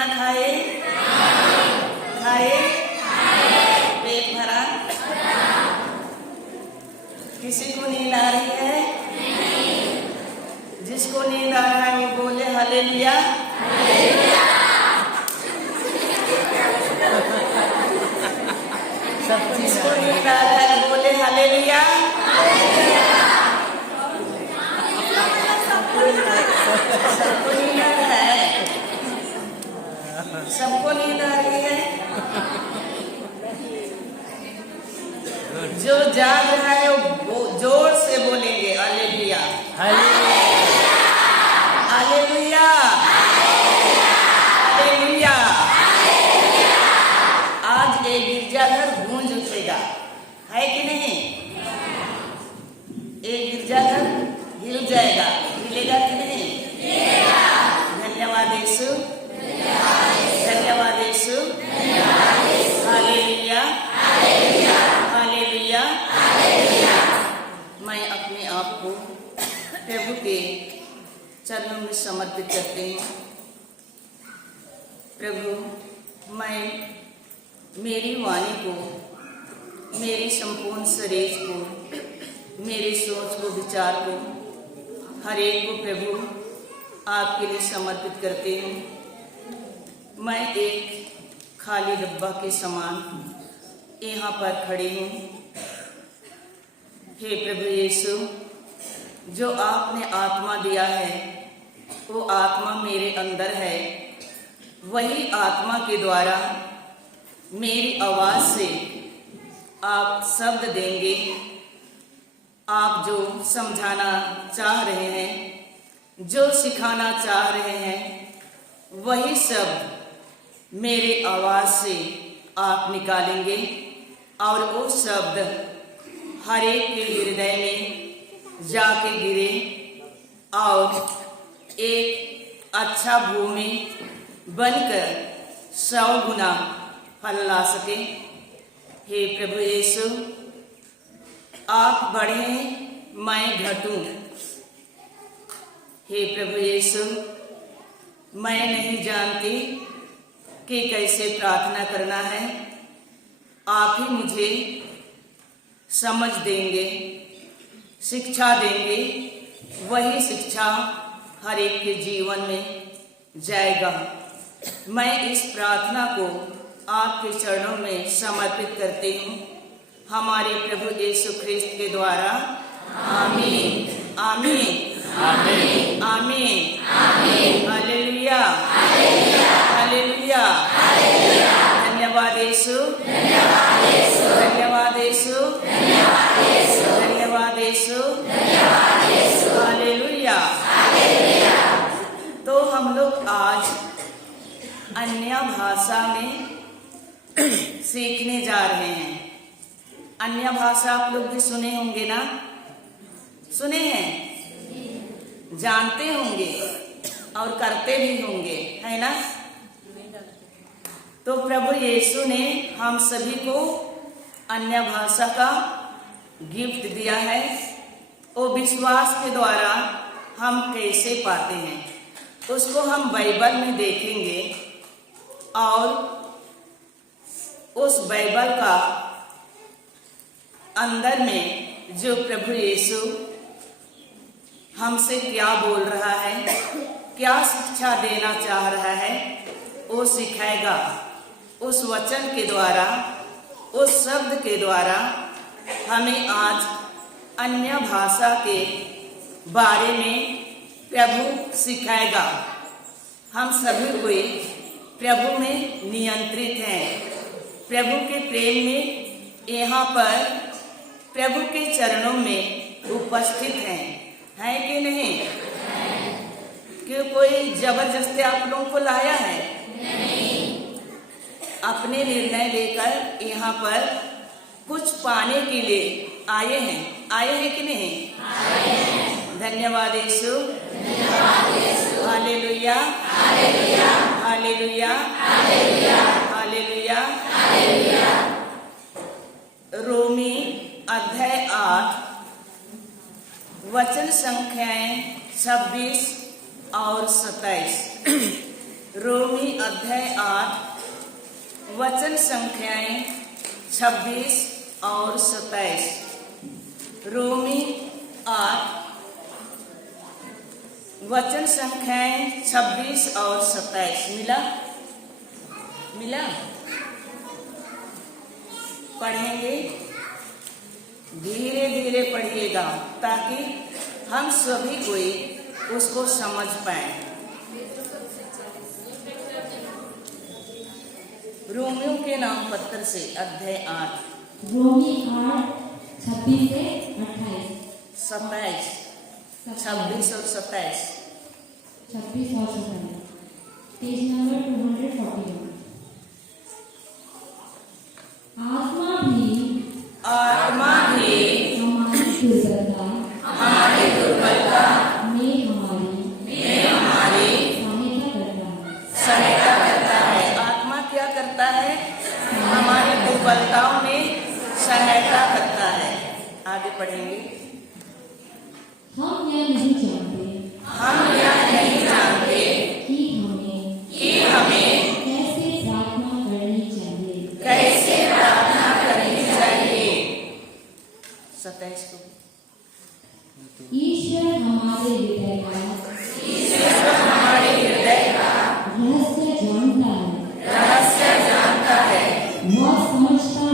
खाना खाए? खाए? पेट भरा? किसी को नींद आ रही है? जिसको नींद आ रहा है वो बोले हालेलुया। जिसको नींद आ रहा है बोले हालेलुया। सबको नींद आ रहा है? सबको नींद आ रही है? जो जाग रहा है वो जोर से बोलेंगे हालेलुया। Hallelujah, hallelujah. आज एक गिरजाघर गूंज उठेगा, है कि नहीं? एक गिरजाघर हिल जाएगा, हिलेगा कि नहीं? धन्यवाद यीशु, धन्यवाद यीशु। Hallelujah, hallelujah. मैं अपने आप को प्रभु के चरणों में समर्पित करते हूँ। प्रभु, मैं मेरी वाणी को, मेरी संपूर्ण शरीर को, मेरी सोच को, विचार को, हर एक को प्रभु आपके लिए समर्पित करती हूँ। मैं एक खाली डब्बा के समान यहाँ पर खड़ी हूँ। हे प्रभु यीशु, जो आपने आत्मा दिया है वो आत्मा मेरे अंदर है। वही आत्मा के द्वारा मेरी आवाज से आप शब्द देंगे। आप जो समझाना चाह रहे हैं, जो सिखाना चाह रहे हैं, वही शब्द मेरे आवाज से आप निकालेंगे और वो शब्द हर एक के हृदय में जाके गिरे और एक अच्छा भूमि बनकर 100 गुना फल ला सके। हे प्रभु यीशु, आप बढ़े मैं घटूं। हे प्रभु यीशु, मैं नहीं जानती कि कैसे प्रार्थना करना है। आप ही मुझे समझ देंगे, शिक्षा देंगे। वही शिक्षा हर एक के जीवन में जाएगा। मैं इस प्रार्थना को आपके चरणों में समर्पित करती हूँ, हमारे प्रभु यीशु ख्रिस्त के द्वारा। आमीन, आमीन, आमीन, आमीन, आमीन। Hallelujah, hallelujah. धन्यवाद यीशु, धन्यवाद यीशु, धन्यवाद यीशु, धन्यवाद यीशु। हालेलुया। तो हम लोग आज अन्य भाषा में सीखने जा रहे हैं। अन्य भाषा आप लोग भी सुने होंगे ना? सुने हैं, जानते होंगे और करते भी होंगे, है ना? तो प्रभु यीशु ने हम सभी को अन्य भाषा का गिफ्ट दिया है। वो विश्वास के द्वारा हम कैसे पाते हैं उसको हम बाइबल में देखेंगे और उस बाइबल का अंदर में जो प्रभु यीशु हमसे क्या बोल रहा है, क्या शिक्षा देना चाह रहा है, वो सिखाएगा। उस वचन के द्वारा, उस शब्द के द्वारा हमें आज अन्य भाषा के बारे में प्रभु सिखाएगा। हम सभी कोई प्रभु में नियंत्रित हैं, प्रभु के प्रेम में यहाँ पर प्रभु के चरणों में उपस्थित हैं, है कि नहीं? कि कोई जबरदस्ती आप लोगों को लाया है? नहीं। अपने निर्णय लेकर यहाँ पर कुछ पाने के लिए आए हैं, आए हैं कि नहीं? आए हैं। धन्यवाद Yeshu, hallelujah, hallelujah, hallelujah, hallelujah, hallelujah. रोमी अध्याय 8 वचन संख्याएं 26 और 27। रोमी अध्याय 8 वचन संख्याएं 26 और 27। रोमी 8 वचन संख्याएं 26 और 27। मिला? पढ़ेंगे, धीरे धीरे पढ़िएगा ताकि हम सभी कोई उसको समझ पाए। रोमियों के नाम पत्र से अध्याय 8 रोमी 8 26 से 28 27 26 और 27 26 और 27 पेज नंबर 241। आत्मा भी हमारी दुर्बलता में हमारी सहायता करता है। आत्मा क्या करता है? हमारी दुर्बलताओं में सहायता करता है। आगे पढ़ेंगे। हम यह नहीं जानते कि हमें कैसे प्रार्थना करनी चाहिए। 27 को ईश्वर हमारे हृदय का रहस्य जानता है। वह समझता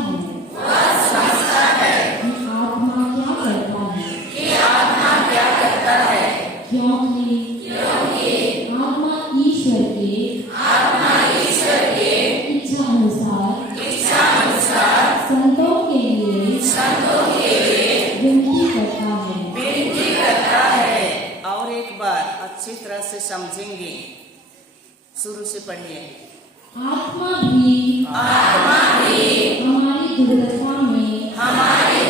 है कि आत्मा क्या करता है क्योंकि आत्मा ईश्वर के इच्छा अनुसार संतों के लिए विनती करता है। और एक बार अच्छी तरह से समझेंगे। शुरू से पढ़िए। आत्मा भी हमारी दुर्बलता में हमारी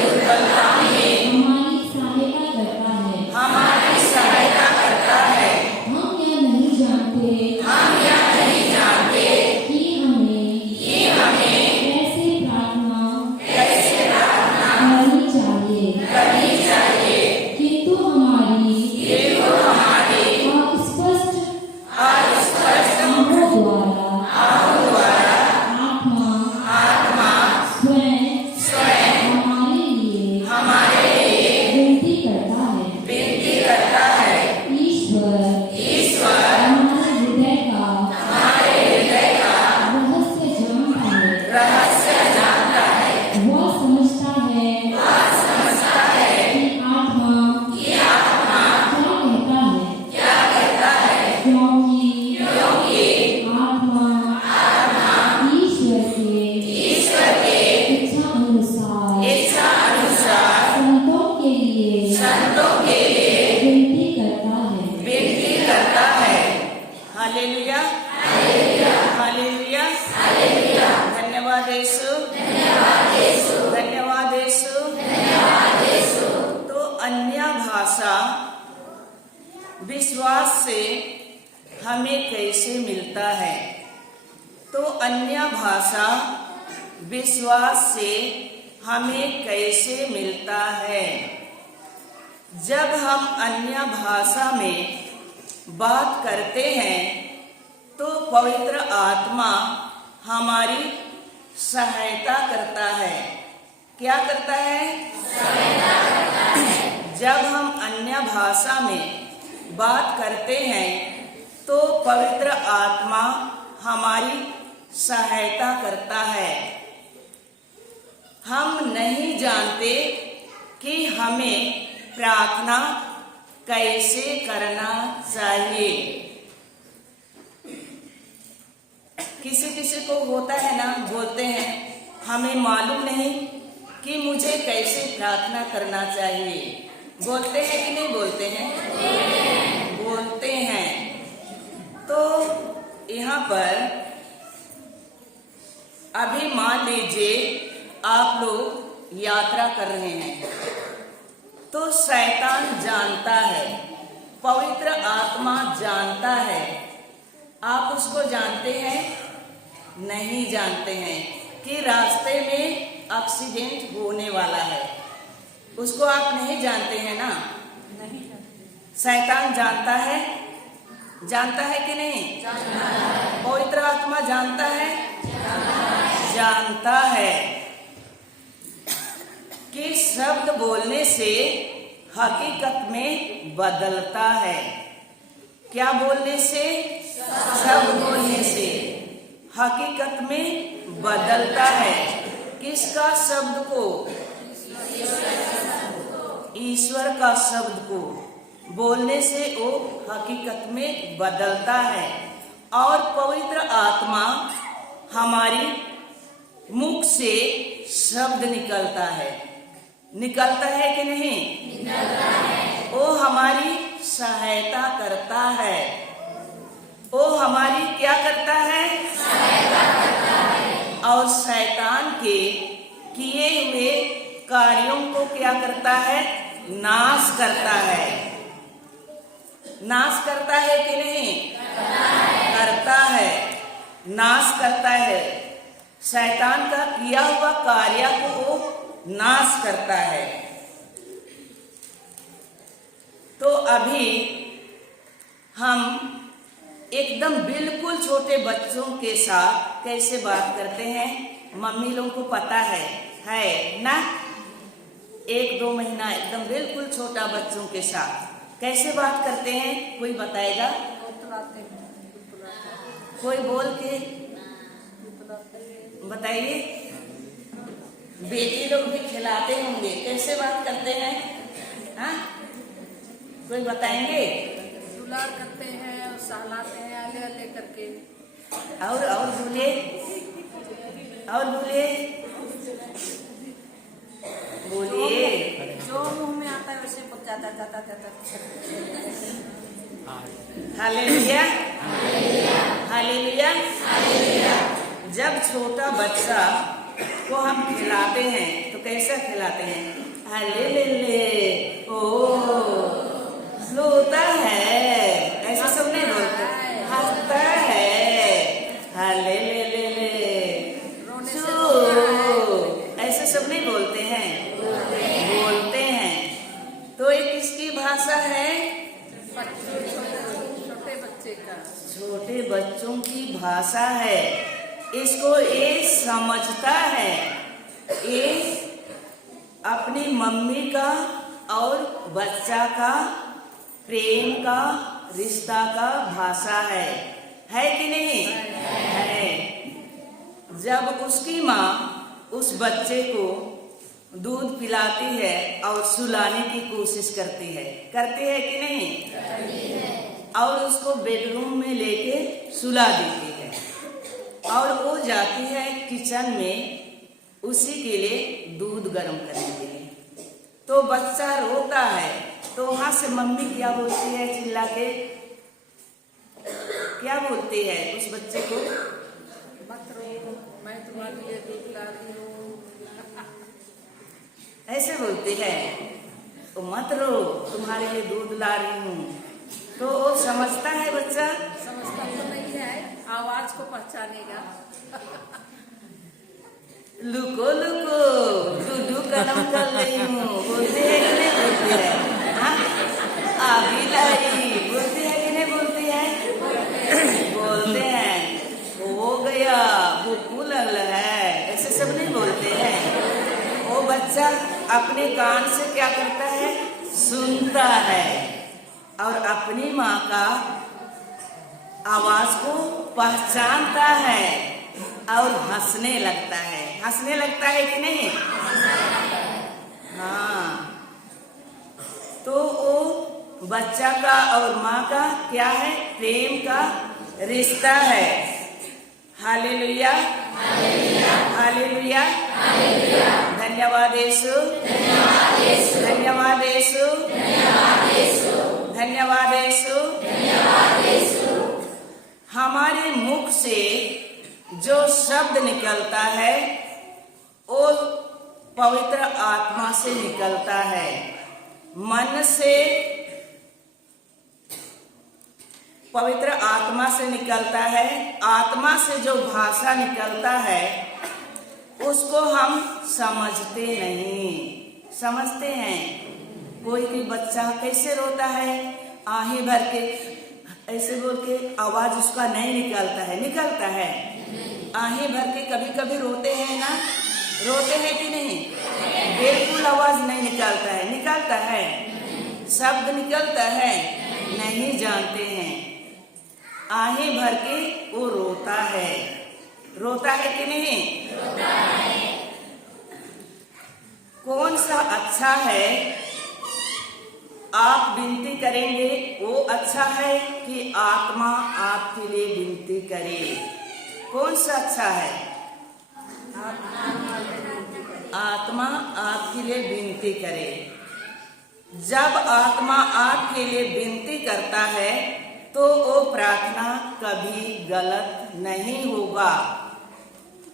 सहायता करता है। हम यह नहीं जानते कि हमें कैसे प्रार्थना करनी चाहिए किंतु हमारी अस्पष्ट आहों द्वारा आत्मा स्वयं हमारे लिए विनती करता है। ईश्वर हमारे हृदय का रहस्य जानता है। वह समझता है कि आत्मा क्या कहता है क्योंकि आत्मा ईश्वर के इच्छा अनुसार संतों के लिए विनती करता है। Hallelujah, hallelujah. धन्यवाद यीशु, धन्यवाद यीशु। तो अन्य भाषा विश्वास से हमें कैसे मिलता है? तो अन्य भाषा विश्वास से हमें कैसे मिलता है? जब हम अन्य भाषा में बात करते हैं तो पवित्र आत्मा हमारी सहायता करता है। क्या करता है? जब हम अन्य भाषा में बात करते हैं तो पवित्र आत्मा हमारी सहायता करता है। हम नहीं जानते कि हमें प्रार्थना कैसे करना चाहिए। किसी को होता है ना, बोलते हैं हमें मालूम नहीं कि मुझे कैसे प्रार्थना करना चाहिए। बोलते हैं कि नहीं बोलते हैं? बोलते हैं। तो यहाँ पर अभी मान लीजिए आप लोग यात्रा कर रहे हैं तो शैतान जानता है, पवित्र आत्मा जानता है। आप उसको जानते हैं? नहीं जानते हैं कि रास्ते में एक्सीडेंट होने वाला है। उसको आप नहीं जानते हैं ना? नहीं। शैतान जानता है कि नहीं? पवित्र आत्मा जानता है? जानता है कि शब्द बोलने से हकीकत में बदलता है। क्या बोलने से? शब्द बोलने से हकीकत में बदलता है। किसका शब्द को? ईश्वर का शब्द को बोलने से वो हकीकत में बदलता है। और पवित्र आत्मा हमारी मुख से शब्द निकलता है। निकलता है कि नहीं? निकलता है। वो हमारी सहायता करता है। वो हमारी क्या करता है? सहायता करता है। और शैतान के किए हुए कार्यों को क्या करता है? नाश करता है। नाश करता है कि नहीं? करता है। नाश करता है। शैतान का किया हुआ कार्य को वो नाश करता है। तो अभी हम एकदम बिल्कुल छोटे बच्चों के साथ कैसे बात करते हैं, मम्मी लोगों को पता है ना? 1-2 महीना एकदम बिल्कुल छोटा बच्चों के साथ कैसे बात करते हैं? कोई बताएगा? कोई बोल के बताइए। बेटी लोग भी खिलाते होंगे, कैसे बात करते हैं? हाँ, कोई बताएंगे? दुलार करते हैं और सहलाते हैं आले आले करके। और बोलिए, और बोलिए, बोलिए। जो मुंह में आता है वैसे जाता जाता जाता। Hallelujah, hallelujah. जब छोटा बच्चा को हम खिलाते हैं तो कैसा खिलाते हैं? हले ले ले ओ रोता है, ऐसा सब नहीं बोलते। हंसता है, हले ले ले सो, ऐसे सब नहीं बोलते हैं। बोलते हैं। तो ये किसकी भाषा है? छोटे बच्चे का, छोटे बच्चों की भाषा है। इसको ये समझता है, ये अपनी मम्मी का और बच्चा का प्रेम का रिश्ता का भाषा है कि नहीं? है। जब उसकी माँ उस बच्चे को दूध पिलाती है और सुलाने की कोशिश करती है कि नहीं? और उसको बेडरूम में लेके सुला देती है और वो जाती है किचन में उसी के लिए दूध गर्म करने के लिए। तो बच्चा रोता है, तो वहां से मम्मी क्या बोलती है? चिल्ला के क्या बोलती है उस बच्चे को? मत रो, मैं तुम्हारे लिए दूध ला रही हूँ। ऐसे बोलती है, तो मत रो, तुम्हारे लिए दूध ला रही हूँ। तो वो समझता है बच्चा? समझता तो नहीं है, आवाज को पहचानेगा। लुको लुको डूडू कलम कर रही हूँ, बोलती है कि नहीं बोलती है? हाँ? अभी लाई बोलती है कि नहीं बोलती है? बोलते हैं। हो गया, भूखू लग है, ऐसे सब नहीं बोलते हैं। वो बच्चा अपने कान से क्या करता है? सुनता है और अपनी माँ का आवाज को पहचानता है और हंसने लगता है। हंसने लगता है कि नहीं? हाँ। तो वो बच्चा का और माँ का क्या है? प्रेम का रिश्ता है। हालेलुया, हालेलुया, धन्यवाद यीशु, धन्यवाद यीशु, धन्यवाद यीशु। हमारे मुख से जो शब्द निकलता है वो पवित्र आत्मा से निकलता है। मन से, पवित्र आत्मा से निकलता है। आत्मा से जो भाषा निकलता है उसको हम समझते नहीं। समझते हैं? कोई बच्चा कैसे रोता है? आहें भर के ऐसे बोल के आवाज उसका नहीं निकलता है। आहें भर के कभी कभी रोते हैं ना, रोते हैं कि नहीं? बिल्कुल आवाज नहीं निकलता है, शब्द निकलता है, नहीं जानते हैं। आहें भर के वो रोता है कि नहीं? कौन सा अच्छा है? आप विनती करेंगे वो अच्छा है कि आत्मा आपके लिए विनती करे? कौन सा अच्छा है? आत्मा आपके लिए विनती करे। जब आत्मा आपके लिए विनती करता है तो वो प्रार्थना कभी गलत नहीं होगा।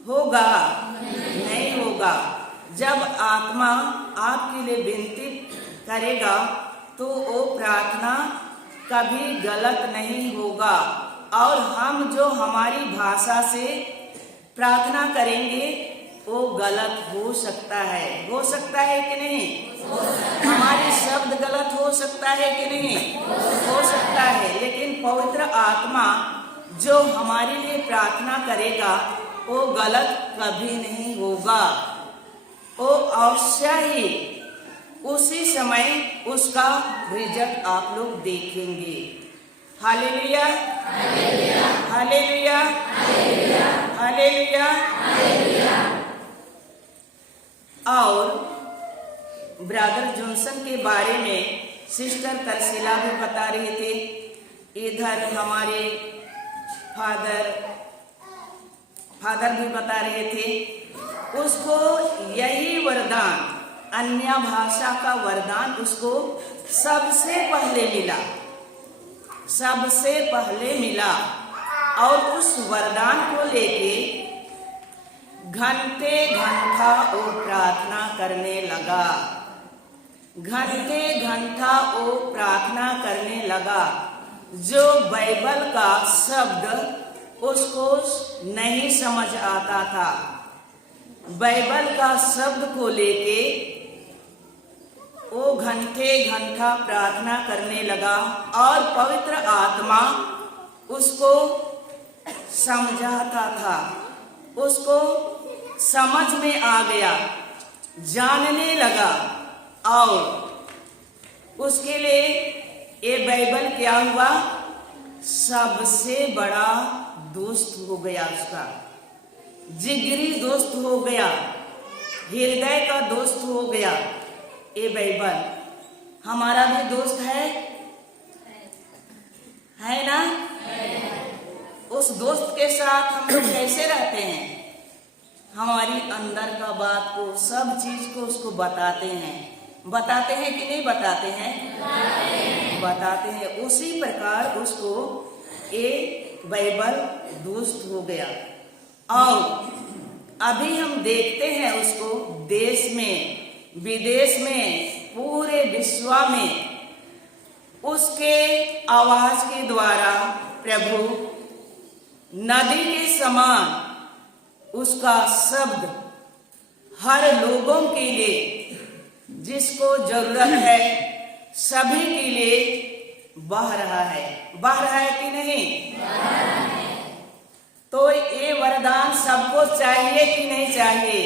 नहीं होगा। जब आत्मा आपके लिए विनती करेगा तो वो प्रार्थना कभी गलत नहीं होगा। और हम जो हमारी भाषा से प्रार्थना करेंगे वो गलत हो सकता है कि नहीं? हमारे शब्द गलत हो सकता है कि नहीं? हो सकता है। लेकिन पवित्र आत्मा जो हमारे लिए प्रार्थना करेगा वो गलत कभी नहीं होगा। वो अवश्य ही उसी समय उसका रिजल्ट आप लोग देखेंगे। Hallelujah, hallelujah, hallelujah. और ब्रदर जॉनसन के बारे में सिस्टर तरसीला भी बता रहे थे। इधर हमारे फादर भी बता रहे थे। उसको यही वरदान, अन्य भाषा का वरदान उसको सबसे पहले मिला। और उस वरदान को लेके घंटा वो प्रार्थना करने लगा। जो बाइबल का शब्द उसको नहीं समझ आता था, बाइबल का शब्द को लेके वो घंटा प्रार्थना करने लगा। और पवित्र आत्मा उसको समझाता था, उसको समझ में आ गया, जानने लगा। और उसके लिए ये बाइबल क्या हुआ? सबसे बड़ा दोस्त हो गया, उसका जिगरी दोस्त हो गया, हृदय का दोस्त हो गया। ये बाइबल हमारा भी दोस्त है ना? उस दोस्त के साथ हम लोग कैसे रहते हैं? हमारी अंदर का बात को, सब चीज को उसको बताते हैं कि नहीं बताते हैं? बताते हैं। उसी प्रकार उसको ये बाइबल दोस्त हो गया। और अभी हम देखते हैं उसको देश में, विदेश में, पूरे विश्व में उसके आवाज के द्वारा प्रभु नदी के समान उसका शब्द हर लोगों के लिए, जिसको जरूरत है सभी के लिए बह रहा है कि नहीं? तो ये वरदान सबको चाहिए कि नहीं चाहिए?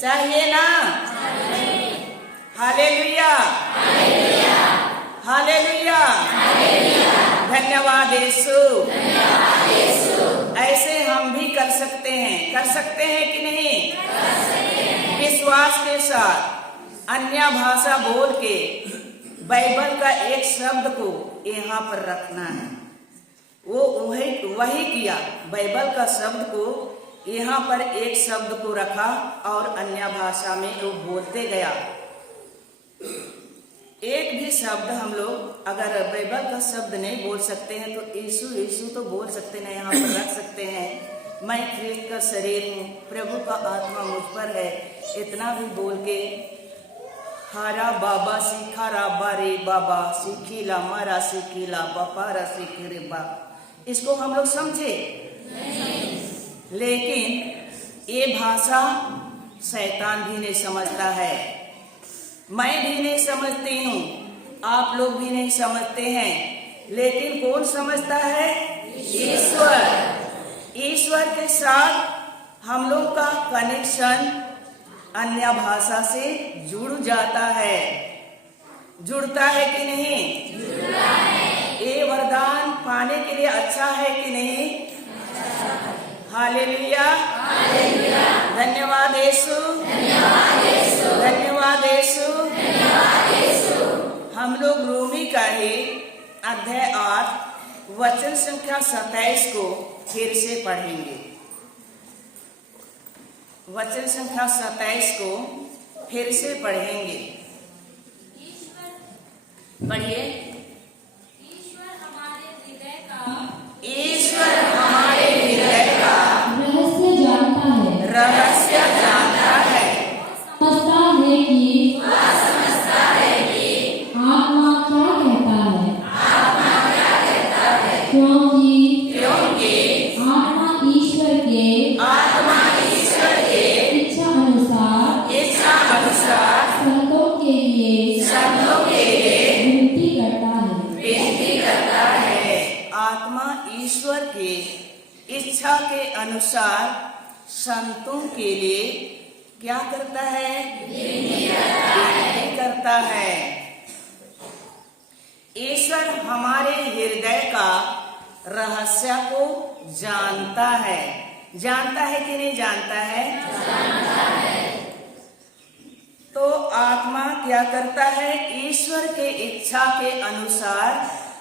चाहिए ना? हालेलुया, हालेलुया, धन्यवाद यीशु। ऐसे हम भी कर सकते हैं कि नहीं? विश्वास के साथ अन्य भाषा बोल के बाइबल का एक शब्द को यहाँ पर रखना है। वो वही किया, बाइबल का शब्द को यहाँ पर एक शब्द को रखा और अन्य भाषा में वो बोलते गया। एक भी शब्द हम लोग अगर बाइबल का शब्द नहीं बोल सकते हैं तो यीशु तो बोल सकते हैं, यहाँ पर रख सकते हैं। मैं ख्रिस्त का शरीर हूँ, प्रभु का आत्मा मुझ पर है, इतना भी बोल के हारा बाबा सीखा राबा रे बाबा सीखीला मारा सीखीला बपारा सीखे रे बा, इसको हम लोग समझे? लेकिन ये भाषा शैतान भी नहीं समझता है, मैं भी नहीं समझती हूँ, आप लोग भी नहीं समझते हैं। लेकिन कौन समझता है? ईश्वर। ईश्वर के साथ हम लोग का कनेक्शन अन्य भाषा से जुड़ जाता है। जुड़ता है कि नहीं? जुड़ता है। ये वरदान पाने के लिए अच्छा है कि नहीं? हालेलुया। हालेलुया। धन्यवाद यीशु। धन्यवाद यीशु। धन्यवाद यीशु। धन्यवाद यीशु। हम लोग रोमी का ही अध्याय 8 वचन संख्या 27 को फिर से पढ़ेंगे। वचन संख्या 27 को फिर से पढ़ेंगे। पढ़िए। ईश्वर हमारे हृदय का रहस्य जानता है, रहस्य जानता है, समझता है कि आत्मा क्या कहता है, क्योंकि आत्मा ईश्वर के इच्छा अनुसार संतों के लिए विनती करता है। आत्मा ईश्वर के इच्छा के अनुसार संतों के लिए क्या करता है? विनती करता है। ईश्वर हमारे हृदय का रहस्य को जानता है। जानता है कि नहीं जानता है? जानता है। तो आत्मा क्या करता है? ईश्वर के इच्छा के अनुसार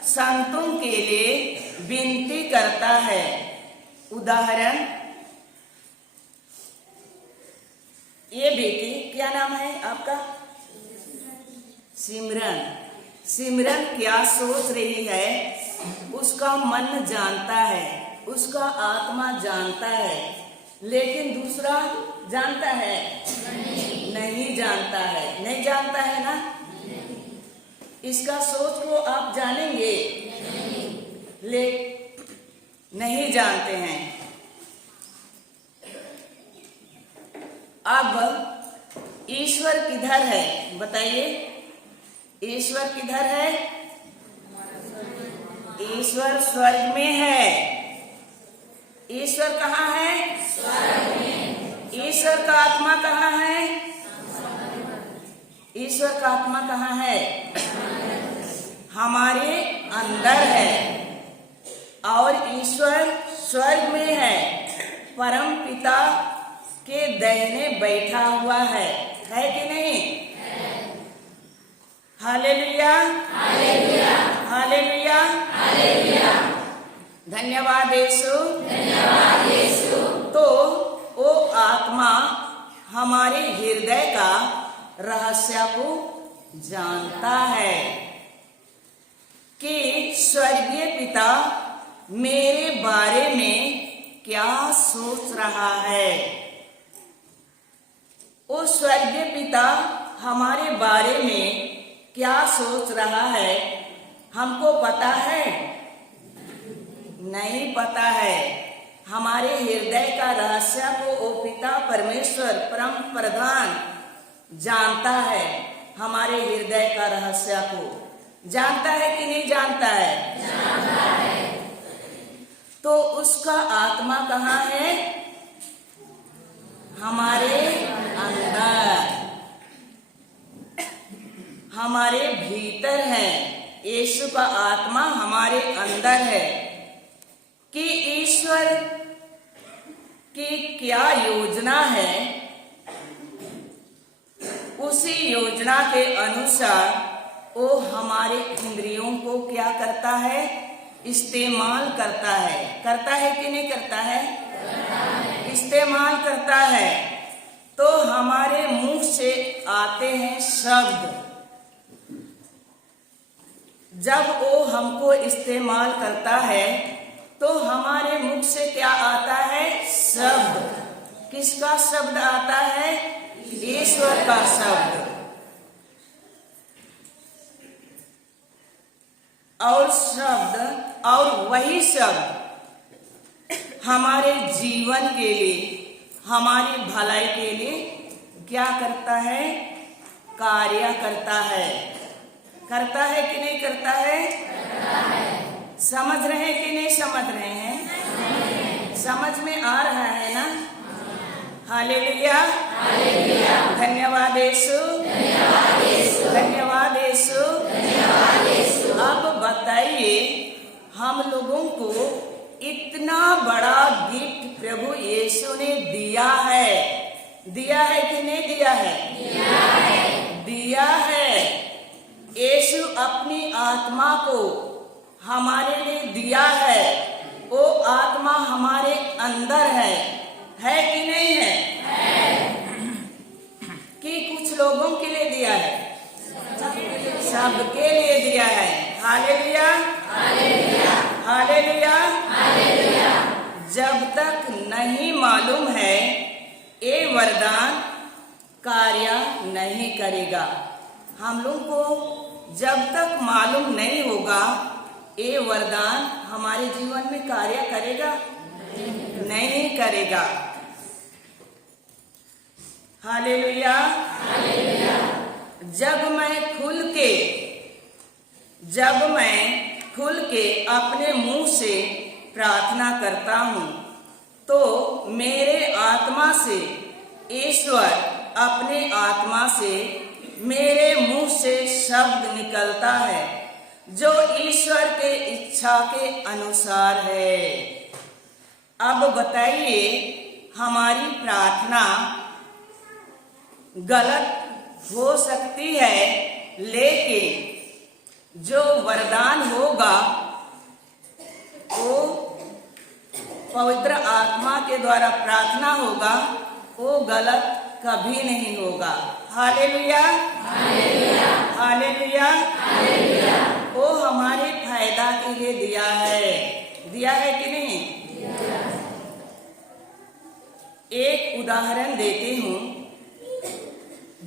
संतों के लिए विनती करता है। उदाहरण, ये बेटी क्या नाम है आपका? सिमरन। सिमरन क्या सोच रही है उसका मन जानता है, उसका आत्मा जानता है, लेकिन दूसरा जानता है? नहीं जानता है। नहीं जानता है ना? इसका सोच को आप जानेंगे? नहीं जानते हैं। अब ईश्वर किधर है बताइए? ईश्वर किधर है? ईश्वर स्वर्ग में है। ईश्वर कहाँ है? स्वर्ग में। ईश्वर का आत्मा कहाँ है? ईश्वर का आत्मा कहाँ है? हमारे अंदर है। और ईश्वर स्वर्ग में है, परम पिता के दाहिने बैठा हुआ है कि नहीं? हालेलुया। हालेलुया। हालेलुया। हालेलुया। धन्यवाद यीशु। धन्यवाद यीशु। तो वो आत्मा हमारे हृदय का रहस्य को जानता है कि स्वर्गीय पिता मेरे बारे में क्या सोच रहा है। वो स्वर्गीय पिता हमारे बारे में क्या सोच रहा है हमको पता है? नहीं पता है। हमारे हृदय का रहस्य को वो पिता परमेश्वर परम प्रधान जानता है। हमारे हृदय का रहस्य को जानता है कि नहीं जानता है? जानता है। तो उसका आत्मा कहाँ है? हमारे अंदर, हमारे भीतर है। यीशु का आत्मा हमारे अंदर है कि ईश्वर की क्या योजना है, उसी योजना के अनुसार वो हमारे इंद्रियों को क्या करता है? इस्तेमाल करता है। करता है कि नहीं करता है? इस्तेमाल करता है। तो हमारे मुंह से आते हैं शब्द। जब वो हमको इस्तेमाल करता है तो हमारे मुख से क्या आता है? शब्द। किसका शब्द आता है? ईश्वर का शब्द। और शब्द, और वही शब्द हमारे जीवन के लिए, हमारी भलाई के लिए क्या करता है? कार्य करता है। करता है कि नहीं करता है? समझ रहे हैं कि नहीं समझ रहे हैं? समझ में आ रहा है ना? हालेलुया, धन्यवाद यीशु, धन्यवाद यीशु। अब बताइए, हम लोगों को इतना बड़ा गिफ्ट प्रभु यीशु ने दिया है कि नहीं दिया है? दिया है। यीशु अपनी आत्मा को हमारे लिए दिया है। वो आत्मा हमारे अंदर है कि नहीं है? कि कुछ लोगों के लिए दिया है? सबके लिए दिया है। Hallelujah, hallelujah. जब तक नहीं मालूम है ये वरदान कार्य नहीं करेगा। हम लोग को जब तक मालूम नहीं होगा ये वरदान हमारे जीवन में कार्य करेगा? नहीं करेगा। हालेलुया। जब मैं खुल के अपने मुंह से प्रार्थना करता हूँ तो मेरे आत्मा से ईश्वर अपने आत्मा से मेरे मुंह से शब्द निकलता है जो ईश्वर के इच्छा के अनुसार है। अब बताइए, हमारी प्रार्थना गलत हो सकती है, लेकिन जो वरदान होगा वो पवित्र आत्मा के द्वारा प्रार्थना होगा, वो गलत कभी नहीं होगा। Hallelujah, hallelujah. वो हमारे फायदा के लिए दिया है कि नहीं? एक उदाहरण देती हूँ।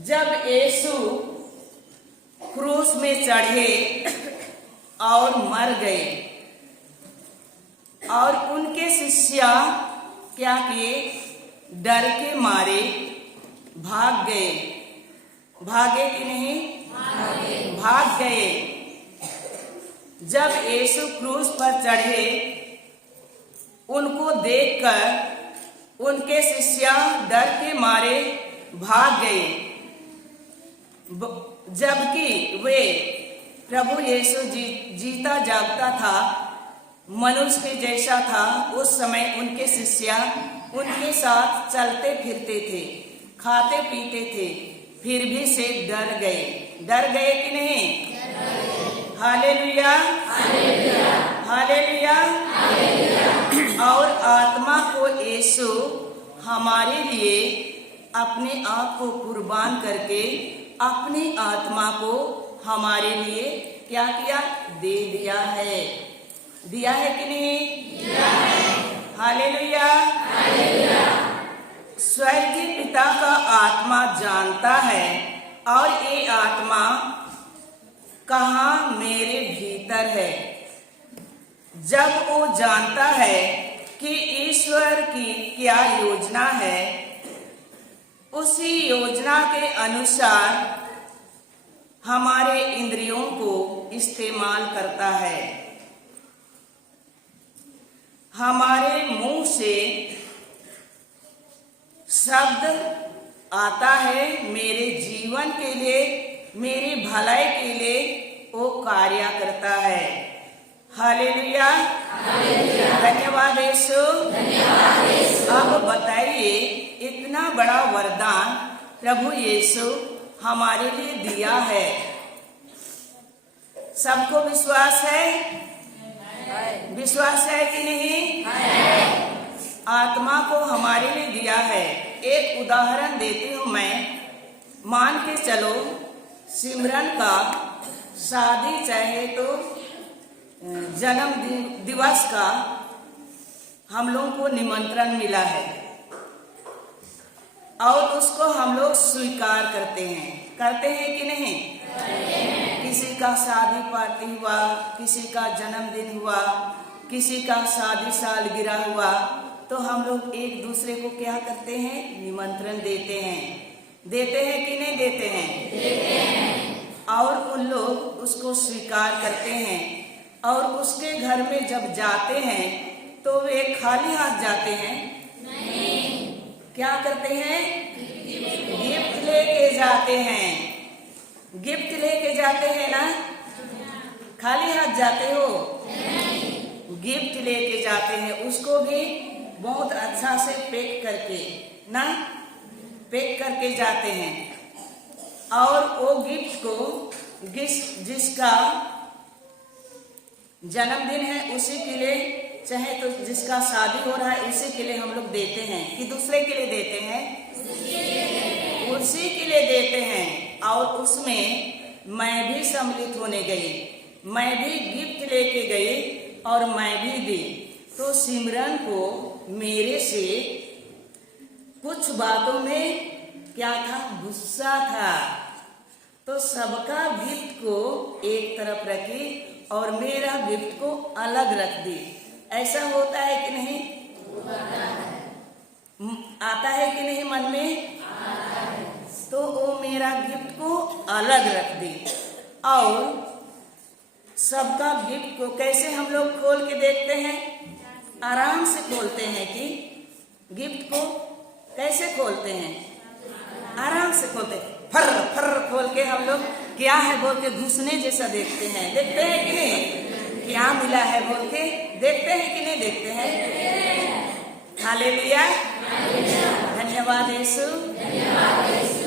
जब यीशु क्रूस में चढ़े और मर गए और उनके शिष्य क्या किए? डर के मारे भागे कि नहीं? भाग गए। जब यीशु क्रूस पर चढ़े, उनको देखकर उनके शिष्य डर के मारे भाग गए, जबकि वे प्रभु यीशु जीता जागता था, मनुष्य के जैसा था। उस समय उनके शिष्य उनके साथ चलते फिरते थे, खाते पीते थे, फिर भी से डर गए कि नहीं? Hallelujah, hallelujah. और आत्मा को यीशु हमारे लिए अपने आप को कुर्बान करके अपनी आत्मा को हमारे लिए क्या किया? दे दिया है कि नहीं? हालेलुया। स्वर्गीय पिता का आत्मा जानता है, और ये आत्मा कहाँ? मेरे भीतर है। जब वो जानता है कि ईश्वर की क्या योजना है, उसी योजना के अनुसार हमारे इंद्रियों को इस्तेमाल करता है। हमारे मुंह से शब्द आता है मेरे जीवन के लिए, मेरी भलाई के लिए वो कार्य करता है। हालेलुया, धन्यवाद यीशु। अब बताइए, इतना बड़ा वरदान प्रभु यीशु हमारे लिए दिया है। सबको विश्वास है? विश्वास है कि नहीं? आत्मा को हमारे लिए दिया है। एक उदाहरण देती हूँ मैं। मान के चलो, सिमरन का शादी चाहे तो जन्म दिवस का हम लोगों को निमंत्रण मिला है और उसको हम लोग स्वीकार करते हैं कि नहीं? किसी का शादी पार्टी हुआ, किसी का जन्मदिन हुआ, किसी का शादी सालगिरह हुआ, तो हम लोग एक दूसरे को क्या करते हैं? निमंत्रण देते हैं कि नहीं देते हैं? और उन लोग उसको स्वीकार करते हैं। और उसके घर में जब जाते हैं तो वे खाली हाथ जाते हैं? नहीं। क्या करते हैं? गिफ्ट लेके जाते हैं। गिफ्ट लेके जाते हैं ना? खाली हाथ जाते हो? नहीं। गिफ्ट लेके जाते हैं, उसको भी बहुत अच्छा से पैक करके ना, पैक करके जाते हैं। और वो गिफ्ट को जिसका जन्मदिन है उसी के लिए, चाहे तो जिसका शादी हो रहा है उसी के लिए हम लोग देते हैं कि दूसरे के लिए देते हैं? उसी के लिए देते हैं। और उसमें मैं भी सम्मिलित होने गई, मैं भी गिफ्ट लेके गई और मैं भी दी। तो सिमरन को मेरे से कुछ बातों में क्या था? गुस्सा था। तो सबका गिफ्ट को एक तरफ रखी और मेरा गिफ्ट को अलग रख दी। ऐसा होता है कि नहीं? आता है कि नहीं मन में? तो वो मेरा गिफ्ट को अलग रख दी। और सबका गिफ्ट को कैसे हम लोग खोल के देखते हैं? आराम से खोलते हैं कि गिफ्ट को कैसे खोलते हैं? आराम से खोलते हैं। फर फर खोल के हम लोग क्या है बोल के घुसने जैसा देखते हैं। देखते हैं कि नहीं? क्या मिला है बोल के देखते हैं कि नहीं देखते हैं? हालेलुया, धन्यवाद यीशु।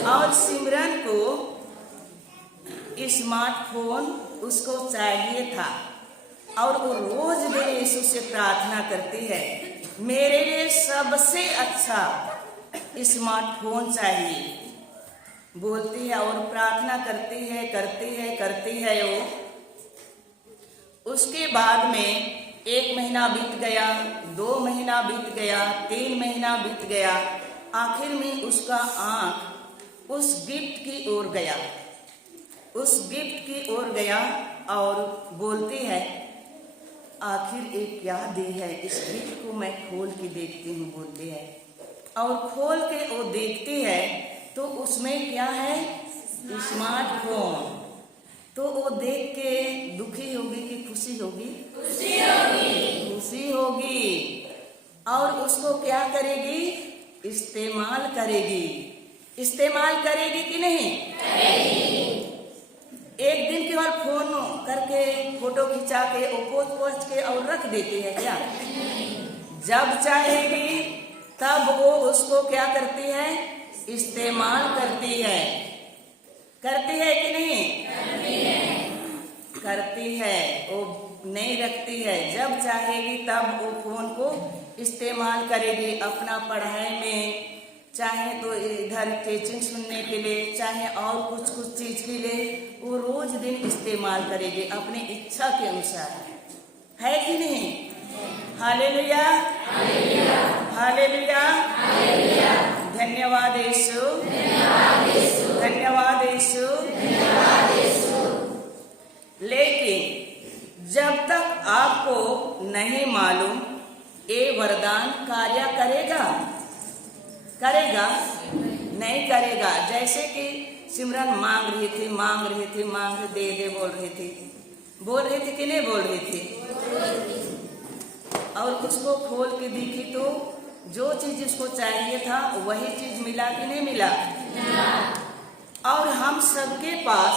और सिमरन को स्मार्टफोन उसको चाहिए था और वो रोज दिन यीशु से प्रार्थना करती है, मेरे लिए सबसे अच्छा स्मार्टफोन चाहिए बोलती है और प्रार्थना करती है वो। उसके बाद में 1 महीना बीत गया, 2 महीना बीत गया, 3 महीना बीत गया। आखिर में उसका आंख उस गिफ्ट की ओर गया, उस गिफ्ट की ओर गया और बोलती है, आखिर एक क्या दी है, इस गिफ्ट को मैं खोल के देखती हूँ बोलती है। और खोल के वो देखती है तो उसमें क्या है? स्मार्टफोन। तो वो देख के दुखी होगी कि खुशी होगी? खुशी होगी। खुशी होगी। और उसको क्या करेगी? इस्तेमाल करेगी। इस्तेमाल करेगी कि नहीं? करेगी। एक दिन केवल फोन करके फोटो खिंचा के पोस्ट के और रख देती है क्या? जब चाहेगी तब वो उसको क्या करती है? इस्तेमाल करती है। करती है कि नहीं? करती है। करती है। वो नहीं रखती है। जब चाहेगी तब वो फोन को इस्तेमाल करेगी अपना पढ़ाई में, चाहे तो इधर टीचिंग सुनने के लिए, चाहे और कुछ चीज के लिए वो रोज दिन इस्तेमाल करेगी अपनी इच्छा के अनुसार। है कि नहीं? हालेलुया, हालेलुया, धन्यवाद यीशु, धन्यवाद यीशु। लेकिन जब तक आपको नहीं मालूम ये वरदान कार्य करेगा नहीं करेगा। जैसे कि सिमरन मांग रही थी दे बोल रही थी कि नहीं बोल रही थी? और उसको खोल के देखी तो जो चीज उसको चाहिए था वही चीज मिला कि नहीं मिला? और हम सबके पास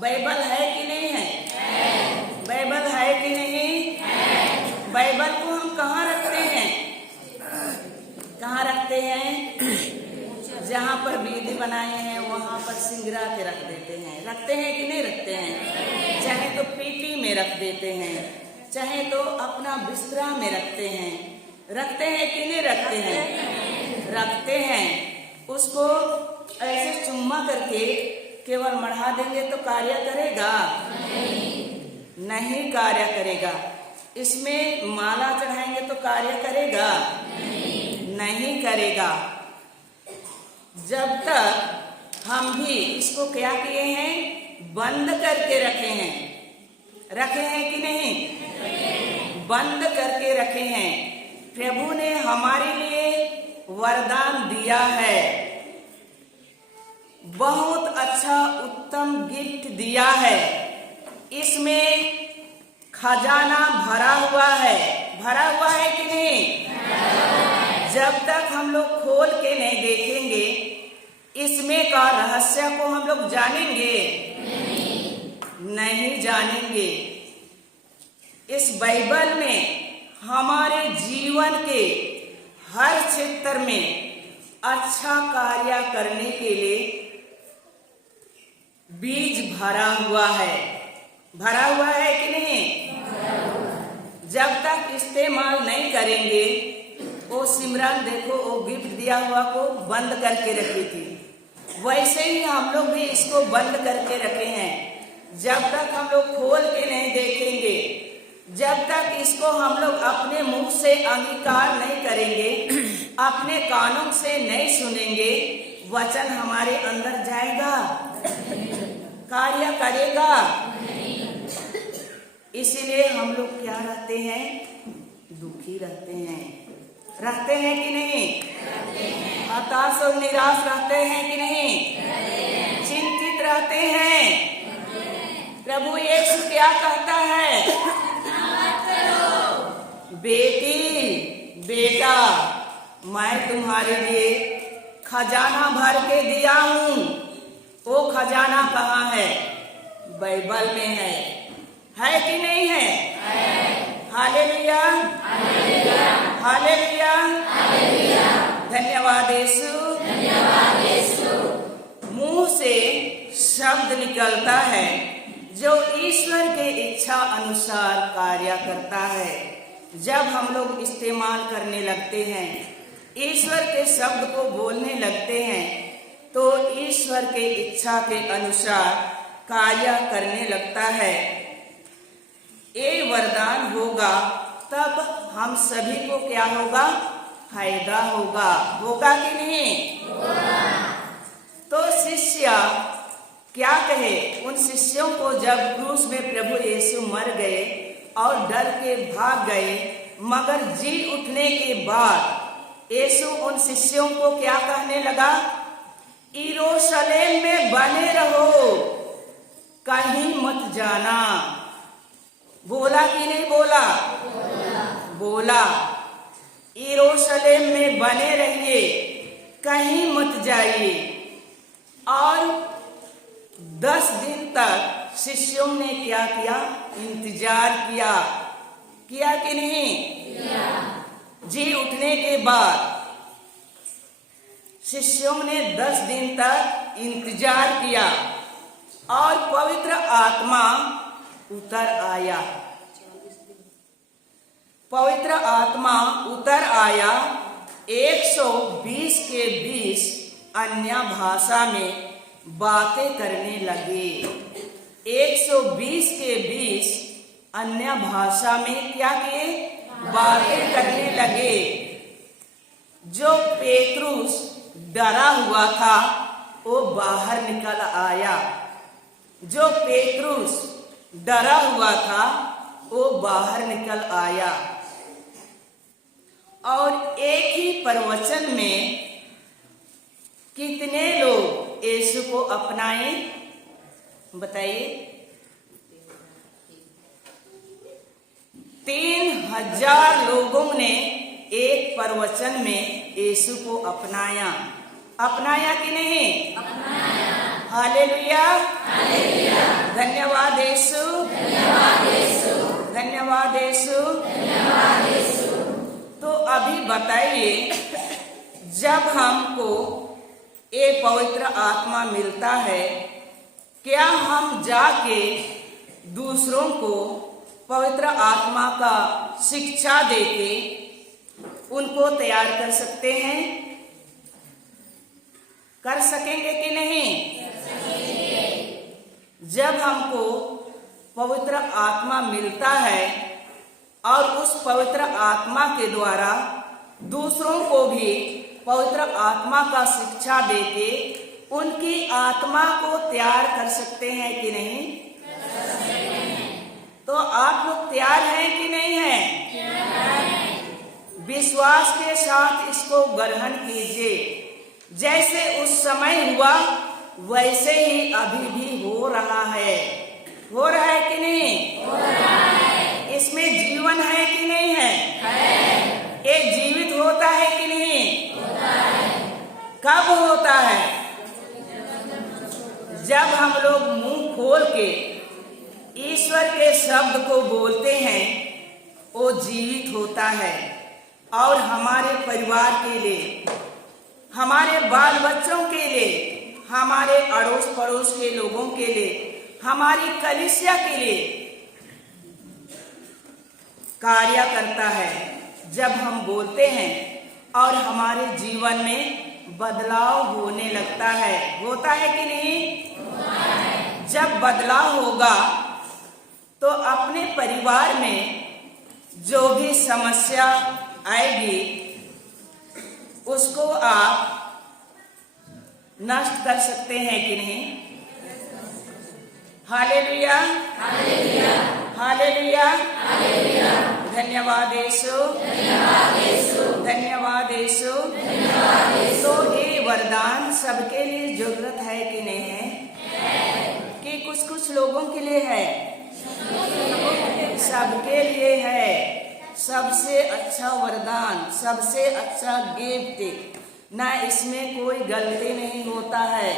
बाइबल है कि नहीं है? बाइबल है कि नहीं? बाइबल को हम कहाँ रखते हैं? कहाँ रखते हैं? जहाँ पर वेदी बनाए हैं वहाँ पर सिंगरा के रख देते हैं। रखते हैं कि नहीं रखते हैं? चाहे तो पेटी में रख देते हैं, चाहे तो अपना बिस्तरा में रखते हैं। रखते हैं कि नहीं रखते हैं? रखते हैं। उसको ऐसे चुम्मा करके केवल मढ़ा देंगे तो कार्य करेगा? नहीं कार्य करेगा। इसमें माला चढ़ाएंगे तो कार्य करेगा? नहीं करेगा। जब तक हम भी इसको क्या किए हैं? बंद करके रखे हैं कि नहीं? बंद करके रखे हैं। प्रभु ने हमारे लिए वरदान दिया है, बहुत अच्छा उत्तम गिफ्ट दिया है। इसमें खजाना भरा हुआ है कि नहीं? जब तक हम लोग खोल के नहीं देखेंगे, इसमें का रहस्य को हम लोग जानेंगे नहीं जानेंगे। इस बाइबल में हमारे जीवन के हर क्षेत्र में अच्छा कार्य करने के लिए बीज भरा हुआ है कि नहीं? जब तक इस्तेमाल नहीं करेंगे, वो सिमरन देखो वो गिफ्ट दिया हुआ को बंद करके रखी थी, वैसे ही हम लोग भी इसको बंद करके रखे हैं। जब तक हम लोग खोल के नहीं देखेंगे, जब तक इसको हम लोग अपने मुंह से अंगीकार नहीं करेंगे, अपने कानों से नहीं सुनेंगे, वचन हमारे अंदर जाएगा, कार्य करेगा। इसीलिए हम लोग क्या रहते हैं? दुखी रहते हैं कि नहीं? हताश और निराश रहते हैं कि नहीं? चिंतित रहते हैं। प्रभु यीशु क्या कहता है? बेटी बेटा, मैं तुम्हारे लिए खजाना भर के दिया हूँ। वो खजाना कहाँ है? बाइबल में है कि नहीं है? हालेलुया, हालेलुया, धन्यवाद यीशु। मुंह से शब्द निकलता है जो ईश्वर के इच्छा अनुसार कार्य करता है। जब हम लोग इस्तेमाल करने लगते हैं, ईश्वर के शब्द को बोलने लगते हैं, तो ईश्वर के इच्छा के अनुसार कार्य करने लगता है। ये वरदान होगा तब हम सभी को क्या होगा? फायदा होगा कि नहीं? तो शिष्य क्या कहे? उन शिष्यों को जब क्रूस में प्रभु यीशु मर गए और डर के भाग गए, मगर जी उठने के बाद यीशु उन शिष्यों को क्या कहने लगा? यरूशलेम में बने रहो, कहीं मत जाना। बोला कि नहीं बोला? बोला यरूशलेम में बने रहिए, कहीं मत जाइए। और 10 दिन तक शिष्यों ने क्या किया? इंतजार किया कि नहीं? जी उठने के बाद शिष्यों ने 10 दिन तक इंतजार किया और पवित्र आत्मा उतर आया। पवित्र आत्मा उतर आया। 120 के 20 अन्य भाषा में बातें करने लगे। 120 के 20 अन्य भाषा में क्या किए? बातें करने लगे। जो पेतरुस डरा हुआ था वो बाहर निकल आया। जो पेतरुस डरा हुआ था वो बाहर निकल आया। और एक ही प्रवचन में कितने लोग यीशु को अपनाए? बताइए। 3000 लोगों ने एक प्रवचन में यीशु को अपनाया कि नहीं? हालेलुया, धन्यवाद यीशु, धन्यवाद यीशु। तो अभी बताइए, जब हमको ये पवित्र आत्मा मिलता है, क्या हम जाके दूसरों को पवित्र आत्मा का शिक्षा देके उनको तैयार कर सकते हैं? कर सकेंगे कि नहीं? जब हमको पवित्र आत्मा मिलता है और उस पवित्र आत्मा के द्वारा दूसरों को भी पवित्र आत्मा का शिक्षा देके उनकी आत्मा को तैयार कर सकते हैं कि नहीं? तो आप लोग तैयार हैं कि नहीं हैं? विश्वास के साथ इसको ग्रहण कीजिए। जैसे उस समय हुआ वैसे ही अभी भी हो रहा है। हो रहा है कि नहीं? हो रहा है। इसमें जीवन है कि नहीं है? ये जीवित होता है कि नहीं? कब होता है? जब हम लोग मुंह खोल के ईश्वर के शब्द को बोलते हैं, वो जीवित होता है और हमारे परिवार के लिए, हमारे बाल बच्चों के लिए, हमारे अड़ोस पड़ोस के लोगों के लिए, हमारी कलीसिया के लिए कार्य करता है। जब हम बोलते हैं और हमारे जीवन में बदलाव होने लगता है, होता है कि नहीं? जब बदलाव होगा तो अपने परिवार में जो भी समस्या आएगी उसको आप नष्ट कर सकते हैं कि नहीं? Hallelujah, hallelujah, hallelujah, hallelujah. धन्यवाद यीशु, धन्यवाद यीशु, धन्यवाद यीशु, धन्यवाद यीशु। तो ये वरदान सबके लिए जरूरत है कि नहीं है? कि कुछ कुछ लोगों के लिए है? सबके लिए है। सबसे अच्छा वरदान, सबसे अच्छा गिफ्ट, ना इसमें कोई गलती नहीं होता है,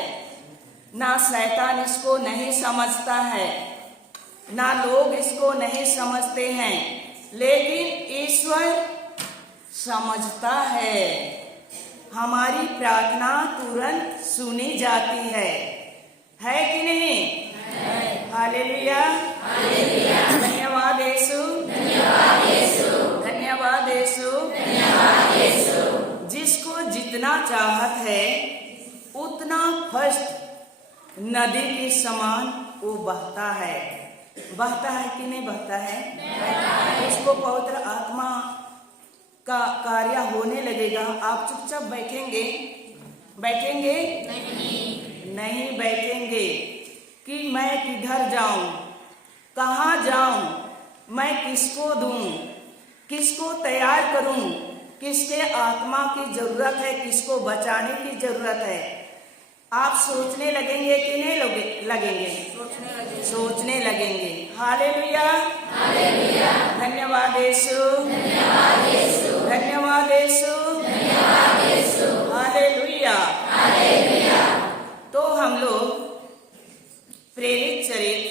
ना शैतान इसको नहीं समझता है, ना लोग इसको नहीं समझते हैं, लेकिन ईश्वर समझता है। हमारी प्रार्थना तुरंत सुनी जाती है कि नहीं? Hallelujah, hallelujah. धन्यवाद यीशु, धन्यवाद यीशु, धन्यवाद यीशु, धन्यवाद यीशु। जिसको जितना चाहत है उतना फर्स्ट नदी के समान वो बहता है। बहता है कि नहीं बहता है? उसको पवित्र आत्मा का कार्य होने लगेगा। आप चुपचाप बैठेंगे? बैठेंगे? नहीं बैठेंगे कि मैं किधर जाऊं, कहाँ जाऊं, मैं किसको दूं, किसको तैयार करूं, किसके आत्मा की जरूरत है, किसको बचाने की जरूरत है। आप सोचने लगेंगे कि नहीं लगेंगे? सोचने लगेंगे। Hallelujah, hallelujah. धन्यवाद यीशु, धन्यवाद यीशु, धन्यवाद यीशु, धन्यवाद यीशु। Hallelujah, hallelujah. तो हम लोग प्रेरित चरित्र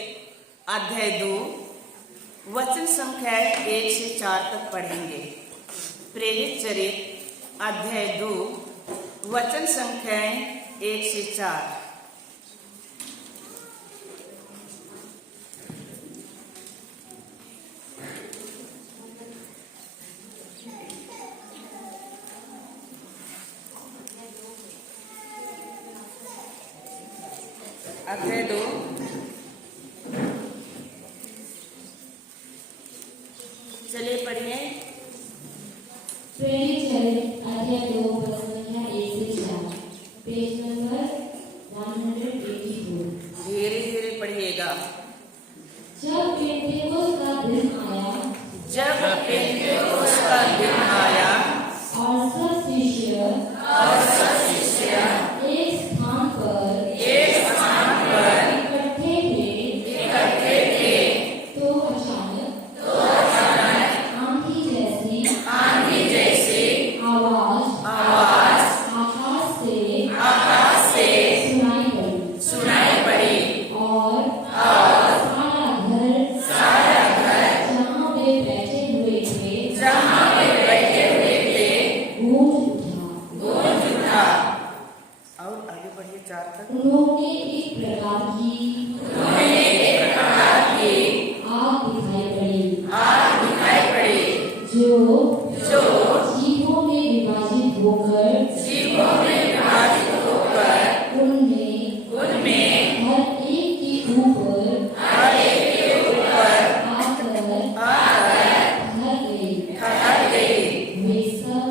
अध्याय 2 वचन संख्या 1 से 4 तक पढ़ेंगे। प्रेरित चरित्र अध्याय 2 वचन संख्या 1 से 4। अध्याय 2 चलिए पढ़िए। प्रेरित चरित्र अध्याय 2 वचन संख्या 1 से 4, पेज नंबर 184। धीरे धीरे पढ़िएगा। जब पेंटेकोस्त का दिन आया, जब पेंटेकोस्त का दिन आया और सब शिष्य एक स्थान पर इकट्ठे थे, तो अचानक आंधी जैसी आवाज आकाश से सुनाई पड़ी और सारा घर जहाँ वे बैठे हुए थे गूंज उठा। और आगे बढ़िए 4 तक। उन्होंने एक प्रकार की आग दिखाई पड़ी जो जीवों में विभाजित होकर उनमें हर एक के ऊपर आकर ठहर गई। वे सब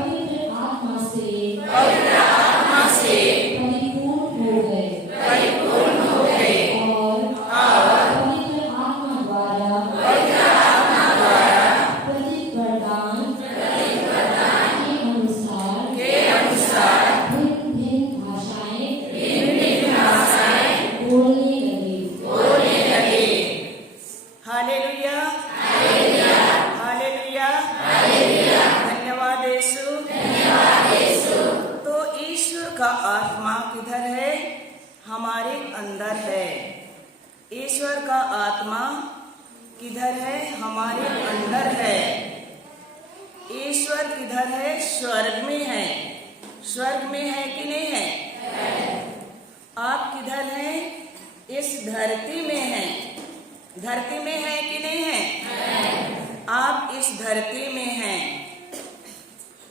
पवित्र आत्मा से परिपूर्ण हो गए और पवित्र आत्मा द्वारा प्रतीक वरदान के अनुसार भिन्न भिन्न भाषाएं बोलने लगे। हालेलुया। हमारे अंदर है। ईश्वर का आत्मा किधर है? हमारे अंदर है। ईश्वर किधर है? स्वर्ग में है। स्वर्ग में है कि नहीं है? आप किधर हैं? इस धरती में हैं। धरती में है कि नहीं है? आप इस धरती में हैं।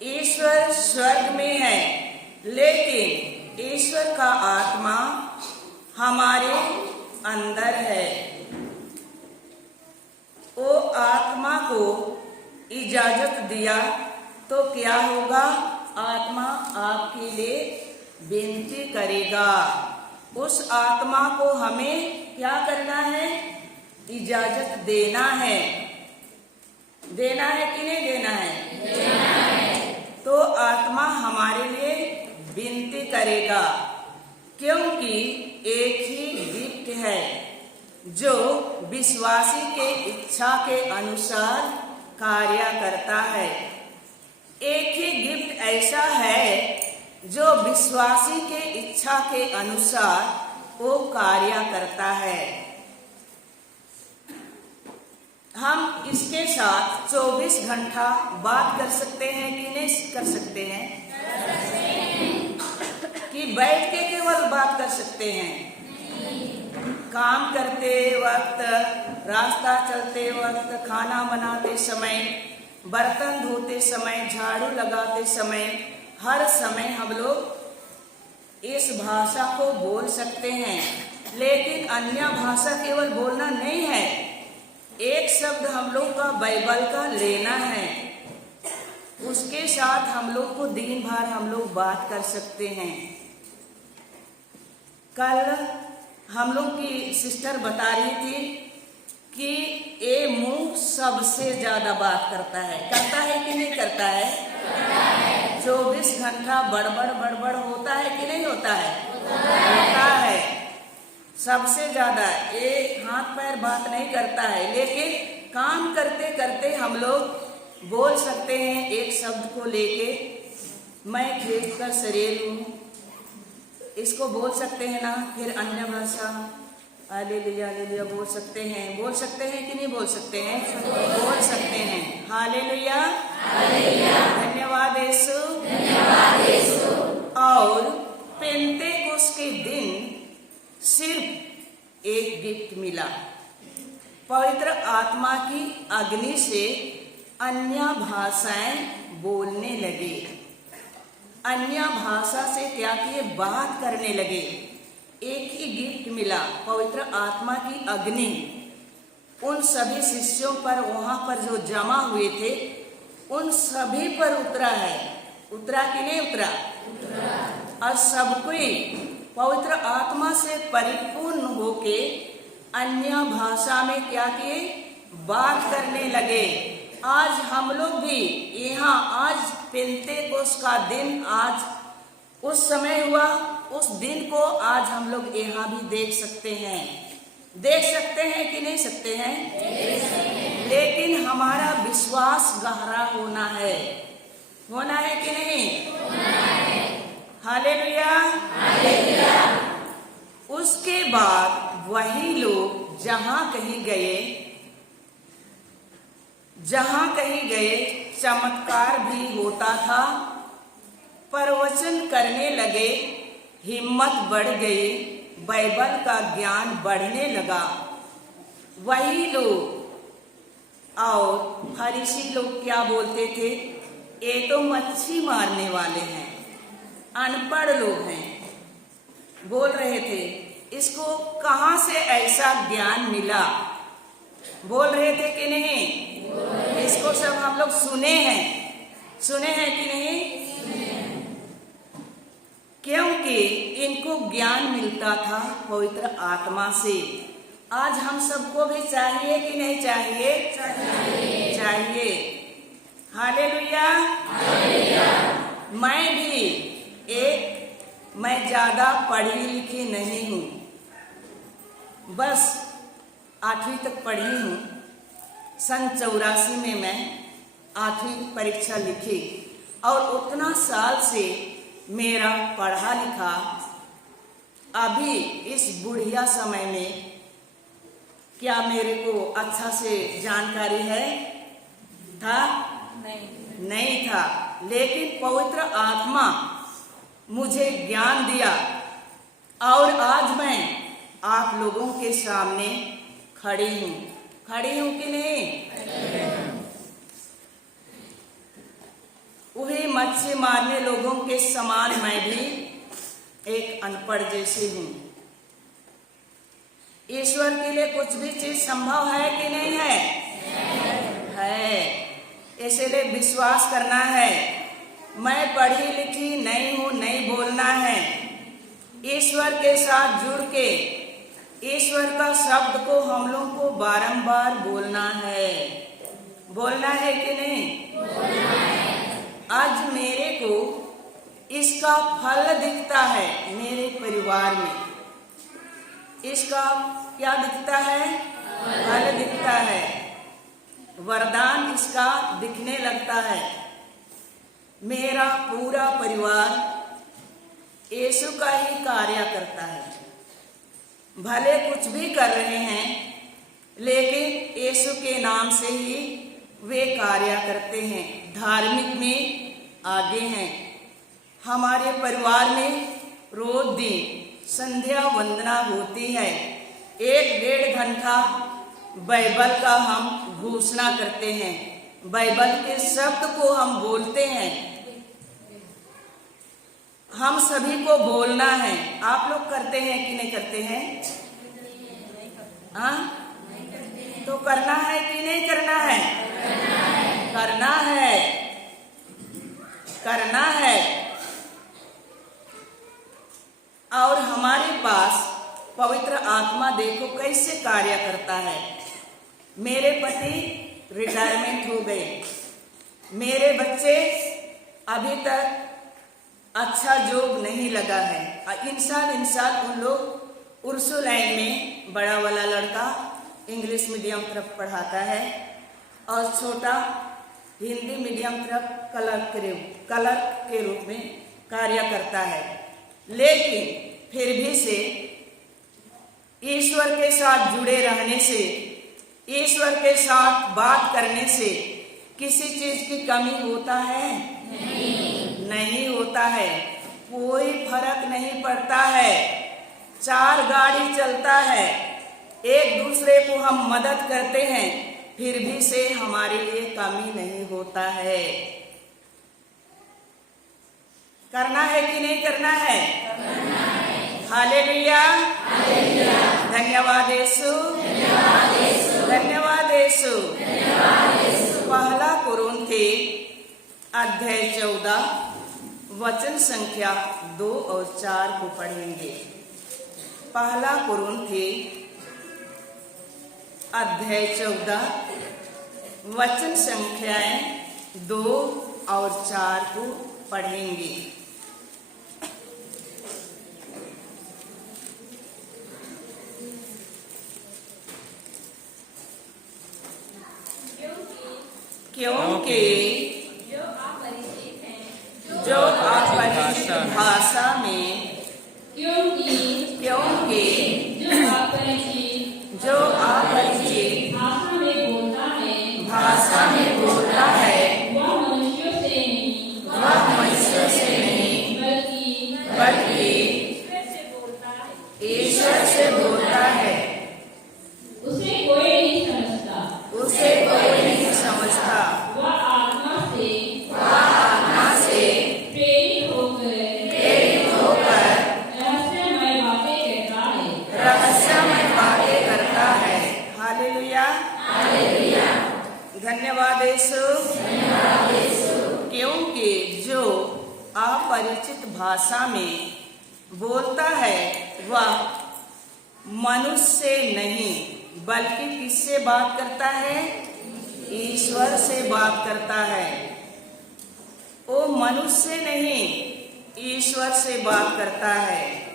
ईश्वर स्वर्ग में है, लेकिन ईश्वर का आत्मा हमारे अंदर है। वो आत्मा को इजाजत दिया तो क्या होगा? आत्मा आपके लिए विनती करेगा। उस आत्मा को हमें क्या करना है? इजाजत देना है। देना है कि नहीं देना है? देना है। तो आत्मा हमारे लिए विनती करेगा, क्योंकि एक ही गिफ्ट है जो विश्वासी के इच्छा के अनुसार कार्य करता है। एक ही गिफ्ट ऐसा है जो विश्वासी के इच्छा के अनुसार वो कार्य करता है। हम इसके साथ 24 घंटा बात कर सकते हैं कि नहीं कर सकते हैं? कि बैठ के केवल बात कर सकते हैं? काम करते वक्त, रास्ता चलते वक्त, खाना बनाते समय, बर्तन धोते समय, झाड़ू लगाते समय, हर समय हम लोग इस भाषा को बोल सकते हैं। लेकिन अन्य भाषा केवल बोलना नहीं है, एक शब्द हम लोग का बाइबल का लेना है, उसके साथ हम लोग को दिन भर हम लोग बात कर सकते हैं। कल हम लोग की सिस्टर बता रही थी कि ये मुंह सबसे ज्यादा बात करता है कि नहीं करता है? 24 घंटा बड़बड़ बड़बड़ होता है कि नहीं होता है? होता है। सबसे ज्यादा एक हाथ पैर बात नहीं करता है, लेकिन काम करते करते हम लोग बोल सकते हैं एक शब्द को लेके। मैं खेत का शरीर हूँ, इसको बोल सकते हैं ना। फिर अन्य भाषा हालेलुया बोल सकते हैं। बोल सकते हैं कि नहीं बोल सकते हैं? बोल सकते हैं। हालेलुया, धन्यवाद यीशु। और पेंतेकोस्त के दिन सिर्फ एक गिफ्ट मिला। पवित्र आत्मा की अग्नि से अन्य भाषाएं बोलने लगे। अन्य भाषा से क्या किए? बात करने लगे। एक ही गिफ्ट मिला, पवित्र आत्मा की अग्नि उन सभी शिष्यों पर, वहां पर जो जमा हुए थे, उन सभी पर उतरा है। उतरा कि नहीं उतरा? और सब कोई पवित्र आत्मा से परिपूर्ण होके अन्य भाषा में क्या किए? बात करने लगे। आज हम लोग भी यहाँ, आज पेंतेकोस्त का दिन आज उस समय हुआ, उस दिन को आज हम लोग यहाँ भी देख सकते हैं। देख सकते हैं कि नहीं सकते हैं? लेकिन हमारा विश्वास गहरा होना है। होना है कि नहीं? हालेलुया। उसके बाद वही लोग जहां कहीं गए चमत्कार भी होता था, प्रवचन करने लगे, हिम्मत बढ़ गई, बाइबल का ज्ञान बढ़ने लगा। वही लोग और फरीसी लोग क्या बोलते थे? ये तो मच्छी मारने वाले हैं, अनपढ़ लोग हैं। बोल रहे थे, इसको कहां से ऐसा ज्ञान मिला? बोल रहे थे कि नहीं? इसको सब हम लोग सुने हैं कि नहीं? क्योंकि इनको ज्ञान मिलता था पवित्र आत्मा से। आज हम सबको भी चाहिए कि नहीं चाहिए? चाहिए। हालेलुया। मैं ज्यादा पढ़ी लिखी नहीं हूँ, बस 8वीं तक पढ़ी हूँ। सन 84 में मैं 8वीं परीक्षा लिखी और उतना साल से मेरा पढ़ा लिखा अभी इस बुढ़िया समय में क्या मेरे को अच्छा से जानकारी है? था? नहीं था, लेकिन पवित्र आत्मा मुझे ज्ञान दिया और आज मैं आप लोगों के सामने खड़ी हूँ कि नहीं? वही मच्छी मारने लोगों के समान मैं भी एक अनपढ़ जैसी हूँ। ईश्वर के लिए कुछ भी चीज संभव है कि नहीं है? है। इसलिए विश्वास करना है। मैं पढ़ी लिखी नहीं हूँ, नहीं बोलना है। ईश्वर के साथ जुड़ के ईश्वर का शब्द को हम लोग को बारंबार बोलना है। बोलना है कि नहीं? बोलना है। आज मेरे को इसका फल दिखता है मेरे परिवार में। इसका क्या दिखता है? फल दिखता है। वरदान इसका दिखने लगता है। मेरा पूरा परिवार यीशु का ही कार्य करता है। भले कुछ भी कर रहे हैं, लेकिन यीशु के नाम से ही वे कार्य करते हैं। धार्मिक में आगे हैं। हमारे परिवार में रोज दिन संध्या वंदना होती है। 1-1.5 घंटा बाइबल का हम घोषणा करते हैं। बाइबल के शब्द को हम बोलते हैं। हम सभी को बोलना है। आप लोग करते हैं कि नहीं करते हैं? हाँ? तो करना है कि नहीं करना है? करना है। करना है। और हमारे पास पवित्र आत्मा देखो कैसे कार्य करता है। मेरे पति रिटायरमेंट हो गए। मेरे बच्चे अभी तक अच्छा जॉब नहीं लगा है। इंसान उन लोग उर्सुलाइन में बड़ा वाला लड़का इंग्लिश मीडियम तरफ पढ़ाता है और छोटा हिंदी मीडियम तरफ क्लर्क के रूप में कार्य करता है। लेकिन फिर भी से ईश्वर के साथ जुड़े रहने से, ईश्वर के साथ बात करने से किसी चीज की कमी होता है? नहीं होता है। कोई फर्क नहीं पड़ता है। 4 गाड़ी चलता है, एक दूसरे को हम मदद करते हैं, फिर भी से हमारे लिए कमी नहीं होता है। करना है कि नहीं करना है? हालेलुया। धन्यवाद यीशु। धन्यवाद यीशु। पहला कुरिन्थी अध्याय 14 वचन संख्या 2 और 4 को पढ़ेंगे। पहला कुरिन्थी अध्याय 14 वचन संख्याएं 2 और 4 को पढ़ेंगे। क्योंकि जो अपरिचित भाषा में क्योंकि जो अपरिचित भाषा में बोलता है वह मनुष्यों से नहीं बल्कि ईश्वर से बोलता है। उसे कोई नहीं समझता। वह आत्मा से प्रेरित होकर रहस्यमय बातें करता है। हालेलुया। धन्यवाद यीशु। क्योंकि जो अपरिचित भाषा में बोलता है वह मनुष्य से नहीं बल्कि किससे बात करता है? ईश्वर से बात करता है। वो मनुष्य से नहीं, ईश्वर से बात करता है।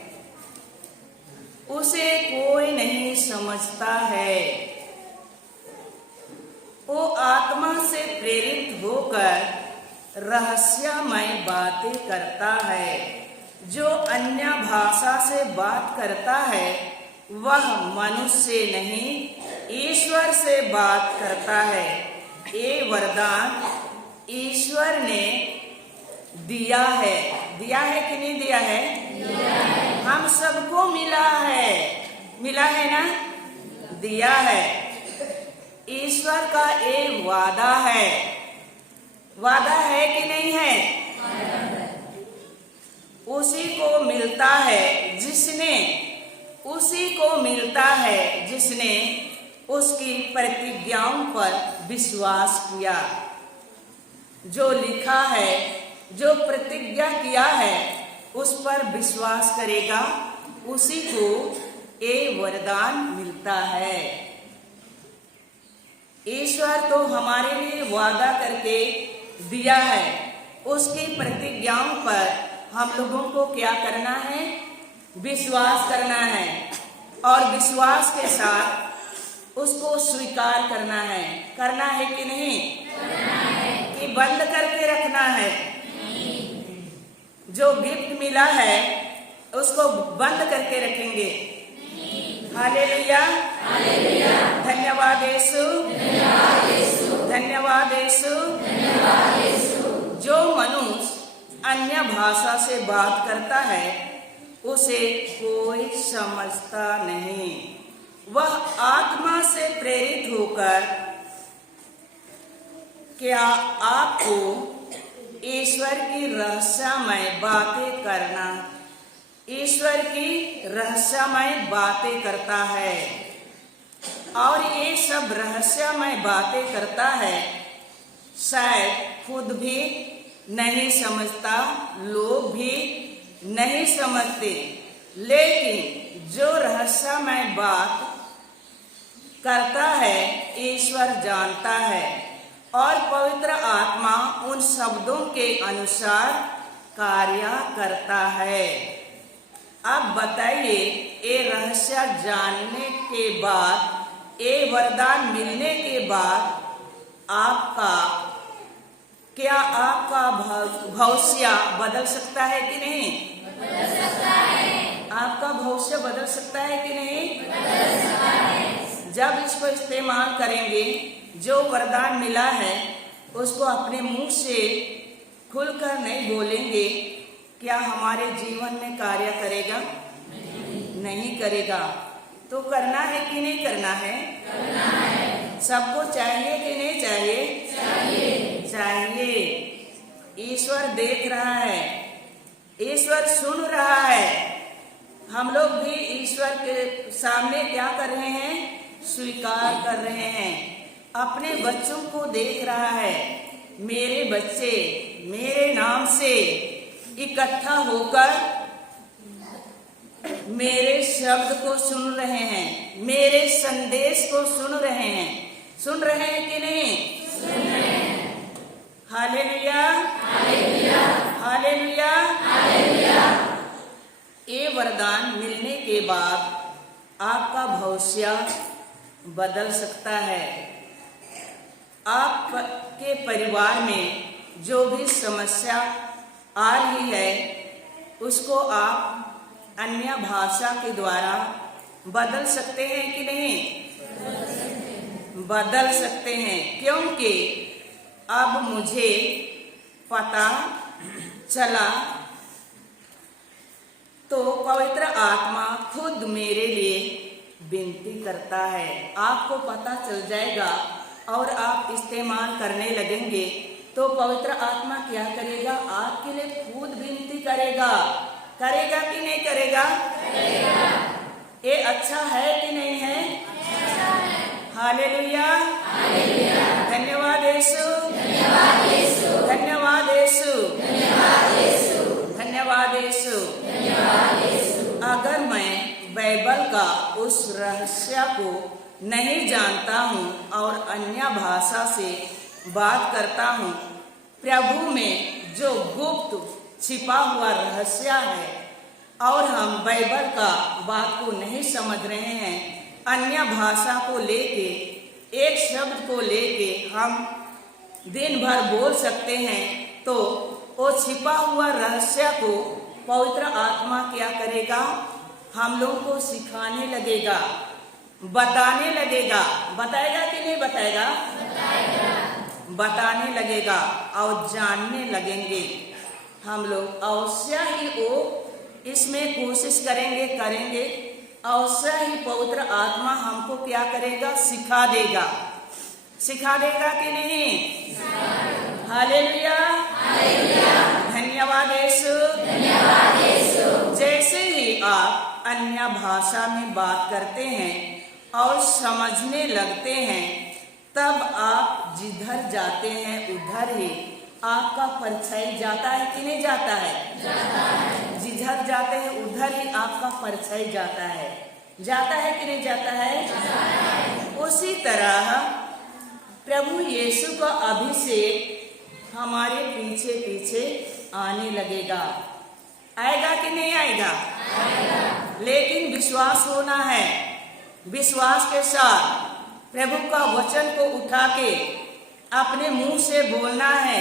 उसे कोई नहीं समझता है। वो आत्मा से प्रेरित होकर रहस्यमय बातें करता है। जो अन्य भाषा से बात करता है वह मनुष्य से नहीं ईश्वर से बात करता है। ये वरदान ईश्वर ने दिया है। दिया है कि नहीं दिया है? हम सबको मिला है। मिला है ना? दिया है। ईश्वर का एक वादा है। वादा है कि नहीं है? उसी को मिलता है जिसने उसकी प्रतिज्ञाओं पर विश्वास किया। जो लिखा है, जो प्रतिज्ञा किया है, उस पर विश्वास करेगा, उसी को ये वरदान मिलता है। ईश्वर तो हमारे लिए वादा करके दिया है। उसकी प्रतिज्ञाओं पर हम लोगों को क्या करना है? विश्वास करना है और विश्वास के साथ उसको स्वीकार करना है। करना है कि नहीं? कि बंद करके रखना है। जो गिफ्ट मिला है उसको बंद करके रखेंगे। हालेलुया, धन्यवाद यीशु, धन्यवाद यीशु। जो मनुष्य अन्य भाषा से बात करता है उसे कोई समझता नहीं। वह आत्मा से प्रेरित होकर क्या आपको ईश्वर की रहस्यमय बातें करना, ईश्वर की रहस्यमय बातें करता है। और ये सब रहस्यमय बातें करता है, शायद खुद भी नहीं समझता, लोग भी नहीं समझते, लेकिन जो रहस्यमय बात करता है ईश्वर जानता है और पवित्र आत्मा उन शब्दों के अनुसार कार्य करता है। अब बताइए, ये रहस्य जानने के बाद, ये वरदान मिलने के बाद आपका भविष्य बदल सकता है कि नहीं? बदल सकता है। आपका भविष्य बदल सकता है कि नहीं? बदल सकता है। जब इसको इस्तेमाल करेंगे, जो वरदान मिला है उसको अपने मुंह से खुलकर नहीं बोलेंगे, क्या हमारे जीवन में कार्य करेगा? नहीं करेगा। तो करना है कि नहीं करना है? करना है। सबको चाहिए कि नहीं चाहिए? चाहिए। ईश्वर देख रहा है, ईश्वर सुन रहा है। हम लोग भी ईश्वर के सामने क्या कर रहे हैं? स्वीकार कर रहे हैं। अपने बच्चों को देख रहा है। मेरे बच्चे मेरे नाम से इकट्ठा होकर मेरे शब्द को सुन रहे हैं, मेरे संदेश को सुन रहे हैं। सुन रहे हैं कि नहीं? सुन रहे हैं। Hallelujah, hallelujah, hallelujah, hallelujah. ये वरदान मिलने के बाद आपका भविष्य बदल सकता है। आपके परिवार में जो भी समस्या आ रही है उसको आप अन्य भाषा के द्वारा बदल सकते हैं कि नहीं? बदल सकते हैं, क्योंकि अब मुझे पता चला, तो पवित्र आत्मा खुद मेरे लिए विनती करता है। आपको पता चल जाएगा और आप इस्तेमाल करने लगेंगे तो पवित्र आत्मा क्या करेगा? आपके लिए खुद विनती करेगा। करेगा कि नहीं करेगा? करेगा। ये अच्छा है कि नहीं है? अच्छा है। Hallelujah, hallelujah. धन्यवाद यीशु, धन्यवाद यीशु, धन्यवाद यीशु, धन्यवाद यीशु, धन्यवाद यीशु, धन्यवाद यीशु। अगर मैं बाइबल का उस रहस्य को नहीं जानता हूँ और अन्य भाषा से बात करता हूँ, प्रभु में जो गुप्त छिपा हुआ रहस्य है और हम बाइबल का बात को नहीं समझ रहे हैं, अन्य भाषा को लेके, एक शब्द को लेके हम दिन भर बोल सकते हैं, तो वो छिपा हुआ रहस्य को पवित्र आत्मा क्या करेगा, हम लोग को सिखाने लगेगा, बताने लगेगा। बताएगा कि नहीं बताएगा? बताने लगेगा और जानने लगेंगे हम लोग। अवश्य ही वो इसमें कोशिश करेंगे अवश्य ही पवित्र आत्मा हमको क्या करेगा, सिखा देगा कि नहीं? हालेलुया, धन्यवाद यीशु। जैसे ही आप अन्य भाषा में बात करते हैं और समझने लगते हैं, तब आप जिधर जाते हैं उधर ही आपका परिचय जाता है कि नहीं जाता है? जिधर जाते हैं उधर ही आपका परिचय जाता है कि नहीं जाता है? उसी तरह प्रभु यीशु का अभिषेक हमारे पीछे पीछे आने लगेगा। आएगा कि नहीं आएगा? लेकिन विश्वास होना है। विश्वास के साथ प्रभु का वचन को उठा के अपने मुंह से बोलना है,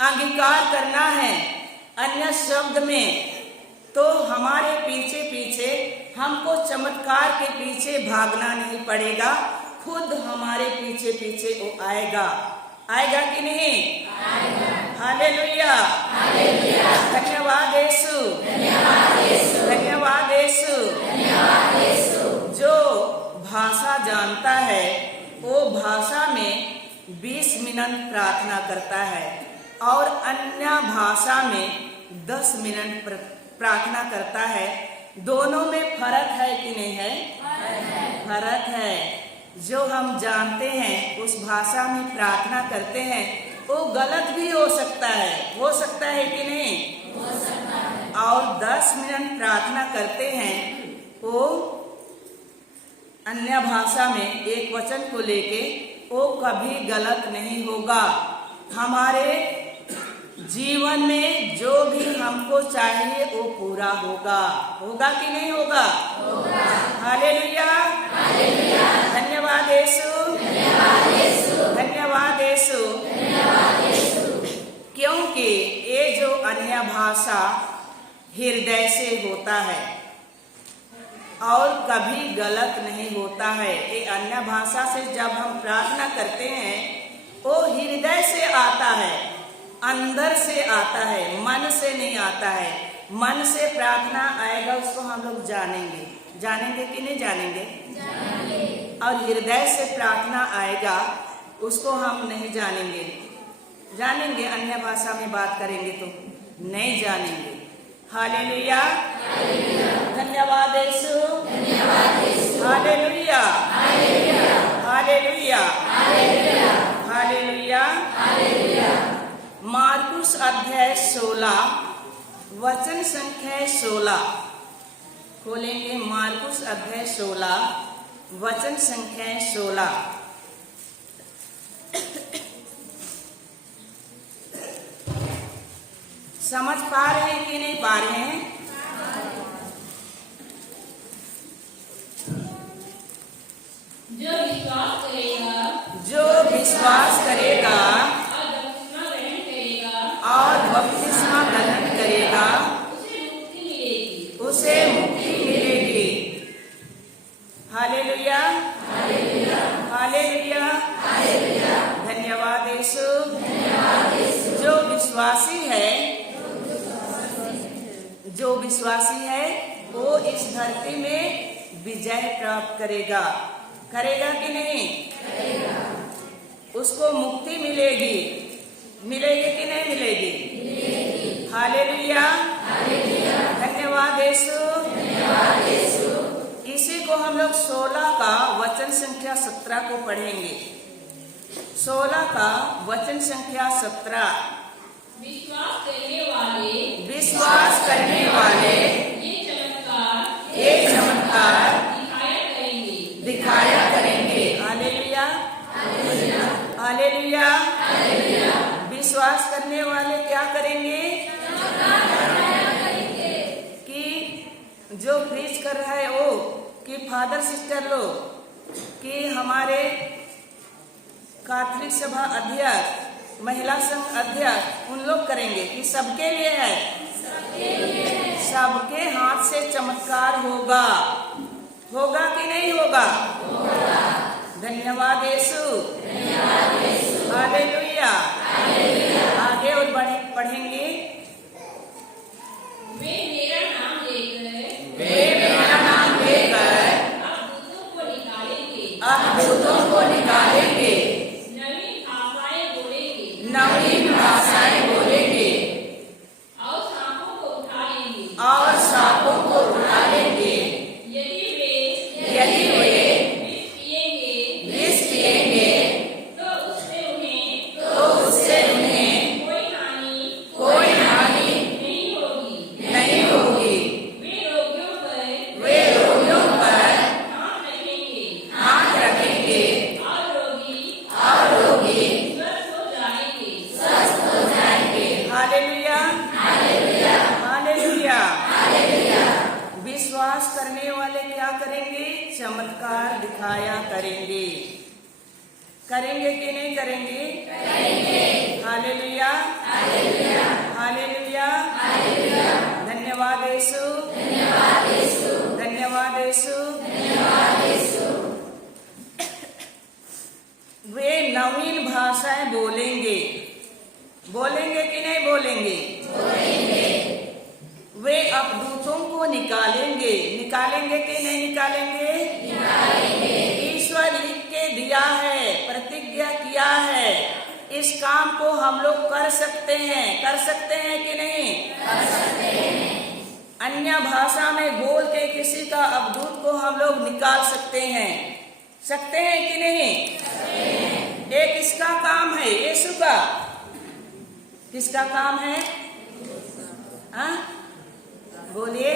अंगीकार करना है। अन्य शब्द में तो हमारे पीछे पीछे हमको चमत्कार के पीछे भागना नहीं पड़ेगा, खुद हमारे पीछे पीछे वो आएगा कि नहीं? हालेलुया, धन्यवाद यीशु, धन्यवाद यीशु। जो भाषा जानता है वो भाषा में 20 मिनट प्रार्थना करता है और अन्य भाषा में 10 मिनट प्रार्थना करता है। दोनों में फर्क है कि नहीं है? फर्क है। जो हम जानते हैं उस भाषा में प्रार्थना करते हैं, वो गलत भी हो सकता है कि नहीं? और 10 मिनट प्रार्थना करते हैं, वो अन्य भाषा में एक वचन को लेके वो कभी गलत नहीं होगा। हमारे जीवन में जो भी हमको चाहिए वो पूरा होगा कि नहीं होगा? हालेलुया, धन्यवाद यीशु, धन्यवाद यीशु। क्योंकि ये जो अन्य भाषा हृदय से होता है और कभी गलत नहीं होता है। ये अन्य भाषा से जब हम प्रार्थना करते हैं वो हृदय से आता है, अंदर से आता है, मन से नहीं आता है। मन से प्रार्थना आएगा उसको हम लोग जानेंगे कि नहीं जानेंगे? और हृदय से प्रार्थना आएगा उसको हम नहीं जानेंगे अन्य भाषा में बात करेंगे तो नहीं जानेंगे। हालेलुया, धन्यवाद Yeshu, hallelujah, hallelujah, hallelujah. Marcus अध्याय 16 वचन संख्या 16 खोलेंगे। मार्कुस अध्याय 16 वचन संख्या 16। समझ पा रहे हैं कि नहीं पा रहे हैं? जो विश्वास करेगा और बपतिस्मा ग्रहण करेगा उसे मुक्ति मिलेगी। हालेलुया, हालेलुया, धन्यवाद यीशु। जो विश्वासी है वो इस धरती में विजय प्राप्त करेगा कि नहीं? उसको मुक्ति मिलेगी कि नहीं मिलेगी? हालेलुया, धन्यवाद यीशु। इसी को हम लोग 16 का वचन संख्या 17 को पढ़ेंगे। 16 का वचन संख्या 17। विश्वास करने वाले ये चमत्कार दिखाया करेंगे। Hallelujah, hallelujah. विश्वास करने वाले क्या करेंगे? कि जो प्रीच कर रहा है वो, कि फादर सिस्टर लोग, कि हमारे कैथोलिक सभा अध्यक्ष, महिला संघ अध्यक्ष, उन लोग करेंगे कि सबके लिए है? सबके हाथ से चमत्कार होगा। होगा कि नहीं होगा? धन्यवाद यीशु। हालेलुया। आगे और पढ़ेंगे। वे मेरा नाम लेकर अब भूतों को निकालेंगे, नवीन भाषाएं बोलेंगे और सांपों को उठा लेंगे। यदि वे विष पिएंगे तो उससे उन्हें कोई हानि नहीं होगी। वे रोगियों पर हाथ रखेंगे और रोगी स्वस्थ हो जाएंगे। हालेलुया। हालेलुया। विश्वास करने वाले क्या करेंगे? चमत्कार दिखाया करेंगे। करेंगे कि नहीं करेंगे? हालेलुया। हालेलुया। धन्यवाद यीशु। धन्यवाद यीशु। वे नवीन भाषाएं बोलेंगे। बोलेंगे कि नहीं बोलेंगे? वे अपदूतों को निकालेंगे। निकालेंगे कि नहीं निकालेंगे? ईश्वर लिख के दिया है, प्रतिज्ञा किया है। इस काम को हम लोग कर सकते हैं। कर सकते हैं कि नहीं? अन्य भाषा में बोल के किसी का अपदूत को हम लोग निकाल सकते हैं। सकते हैं कि नहीं? एक इसका काम है, यीशु का। किसका काम है? हाँ बोलिए।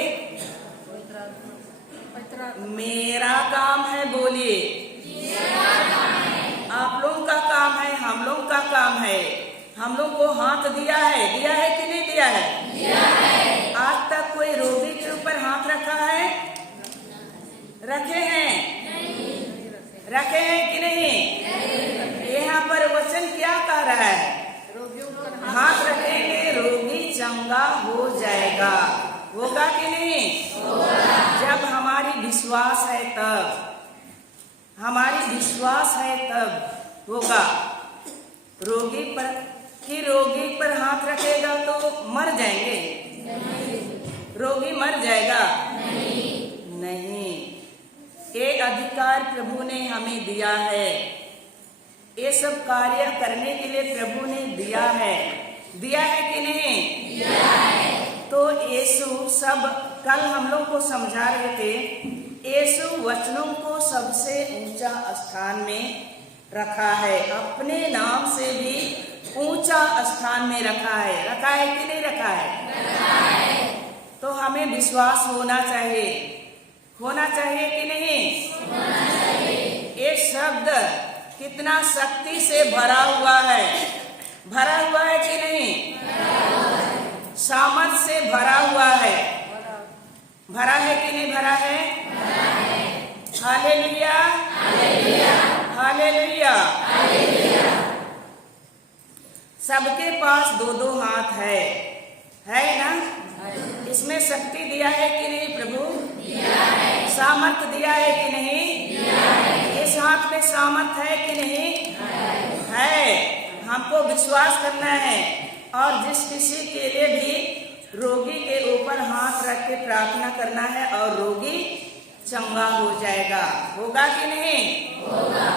मेरा काम है। बोलिए। आप लोगों का काम है, हम लोग का काम है। हम लोग को हाथ दिया है। दिया है कि नहीं दिया है? आज तक कोई रोगी के ऊपर हाथ रखा है? रखे हैं? रखे हैं कि नहीं? यहाँ पर वचन क्या कह रहा है? हाथ रखेंगे, रोगी चंगा हो जाएगा। होगा कि नहीं? जब हमारी विश्वास है तब। हमारी विश्वास है तब होगा। रोगी पर हाथ रखेगा तो मर जाएंगे? रोगी मर जाएगा? नहीं। ये अधिकार प्रभु ने हमें दिया है। ये सब कार्य करने के लिए प्रभु ने दिया है। दिया है कि नहीं? तो यीशु सब कल हम लोग को समझा रहे थे। यीशु वचनों को सबसे ऊंचा स्थान में रखा है। अपने नाम से भी ऊंचा स्थान में रखा है। रखा है कि नहीं रखा है? तो हमें विश्वास होना चाहिए। होना चाहिए कि नहीं? ये शब्द कितना शक्ति से भरा हुआ है। भरा हुआ है कि नहीं? सामर्थ से भरा हुआ है। भरा है कि नहीं भरा है? हालेलुया। हालेलुया। सबके पास दो दो हाथ है ना? इसमें शक्ति दिया है कि नहीं प्रभु? सामर्थ दिया है कि नहीं? इस हाथ में सामर्थ है कि नहीं? है। हमको विश्वास करना है। और जिस किसी के लिए भी रोगी के ऊपर हाथ रख के प्रार्थना करना है और रोगी चंगा हो जाएगा। होगा कि नहीं? होगा।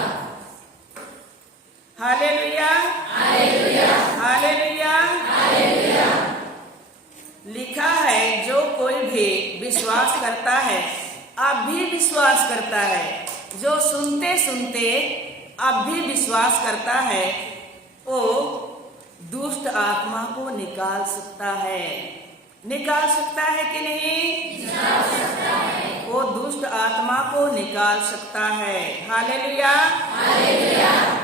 हालेलुया। हालेलुया। लिखा है जो कोई भी विश्वास करता है, अब भी विश्वास करता है, जो सुनते सुनते अब भी विश्वास करता है, वो दुष्ट आत्मा को निकाल सकता है। निकाल सकता है कि नहीं? निकाल सकता है। वो दुष्ट आत्मा को निकाल सकता है। हालेलुया। हालेलुया।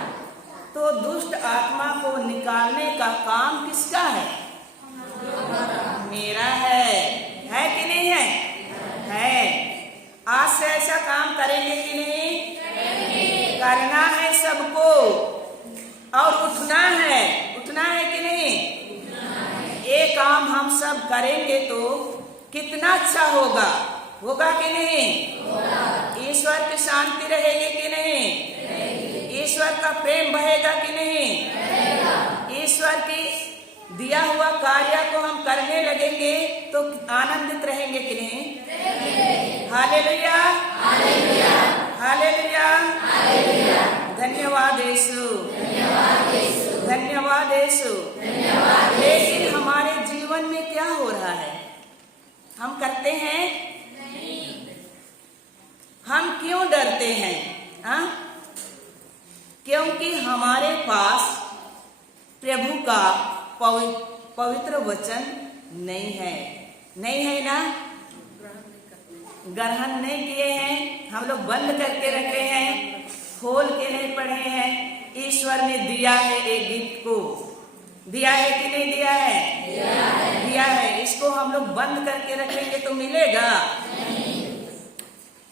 तो दुष्ट आत्मा को निकालने का काम किसका है? मेरा है कि नहीं है? है। आज से ऐसा काम करेंगे कि नहीं? करना है सबको और उठना है। उठना है कि नहीं? एक काम हम सब करेंगे तो कितना अच्छा होगा, होगा कि नहीं? ईश्वर की शांति रहेगी कि नहीं? ईश्वर का प्रेम बहेगा कि नहीं? ईश्वर की दिया हुआ कार्य को हम करने लगेंगे तो आनंदित रहेंगे कि नहीं? हालेलुया, हालेलुया, धन्यवाद यीशु, धन्यवाद यीशु। लेकिन हमारे जीवन में क्या हो रहा है? हम करते हैं? हम क्यों डरते हैं? हाँ? क्योंकि हमारे पास प्रभु का पवित्र वचन नहीं है, नहीं है ना? ग्रहण नहीं किए हैं, हम लोग बंद करके रखे हैं, खोल के नहीं पढ़े हैं। ईश्वर ने दिया है एक गिफ्ट को, दिया है कि नहीं दिया है? दिया है। इसको हम लोग बंद करके रखेंगे तो मिलेगा?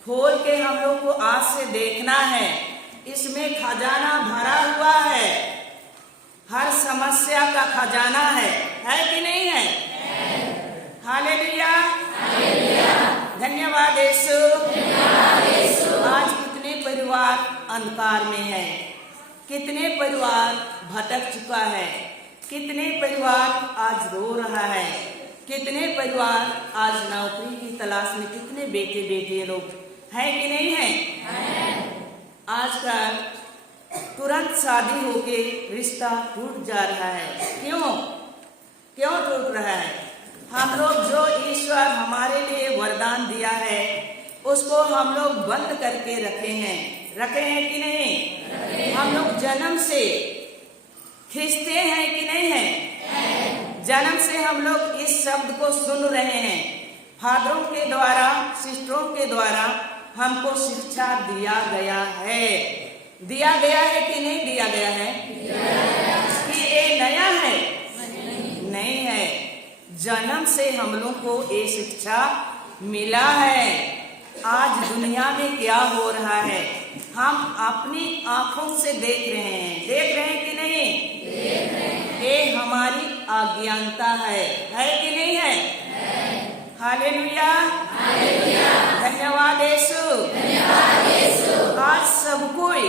खोल के हम लोग को आज से देखना है। इसमें खजाना भरा हुआ है, हर समस्या का खजाना है कि नहीं है? हालेलुया, धन्यवाद यीशु। आज कितने परिवार अंधकार में है, कितने परिवार भटक चुका है, कितने परिवार आज रो रहा है, कितने परिवार आज नौकरी की तलाश में, कितने बेटे बेटियां लोग हैं कि नहीं है? आजकल तुरंत शादी होके रिश्ता टूट जा रहा है। क्यों टूट रहा है? हम लोग जो ईश्वर हमारे लिए वरदान दिया है उसको हम लोग बंद करके रखे हैं कि नहीं? हम लोग जन्म से खींचते हैं कि नहीं है? जन्म से हम लोग इस शब्द को सुन रहे हैं। फादरों के द्वारा, सिस्टरों के द्वारा हमको शिक्षा दिया गया है। दिया गया है कि नहीं दिया गया है? कि ये नया है? नहीं है। जन्म से हम लोग को ये शिक्षा मिला है। आज दुनिया में क्या हो रहा है हम अपनी आंखों से देख रहे हैं कि नहीं? ये हमारी अज्ञानता है कि नहीं है? हालेलुया, धन्यवाद यीशु। आज सब कोई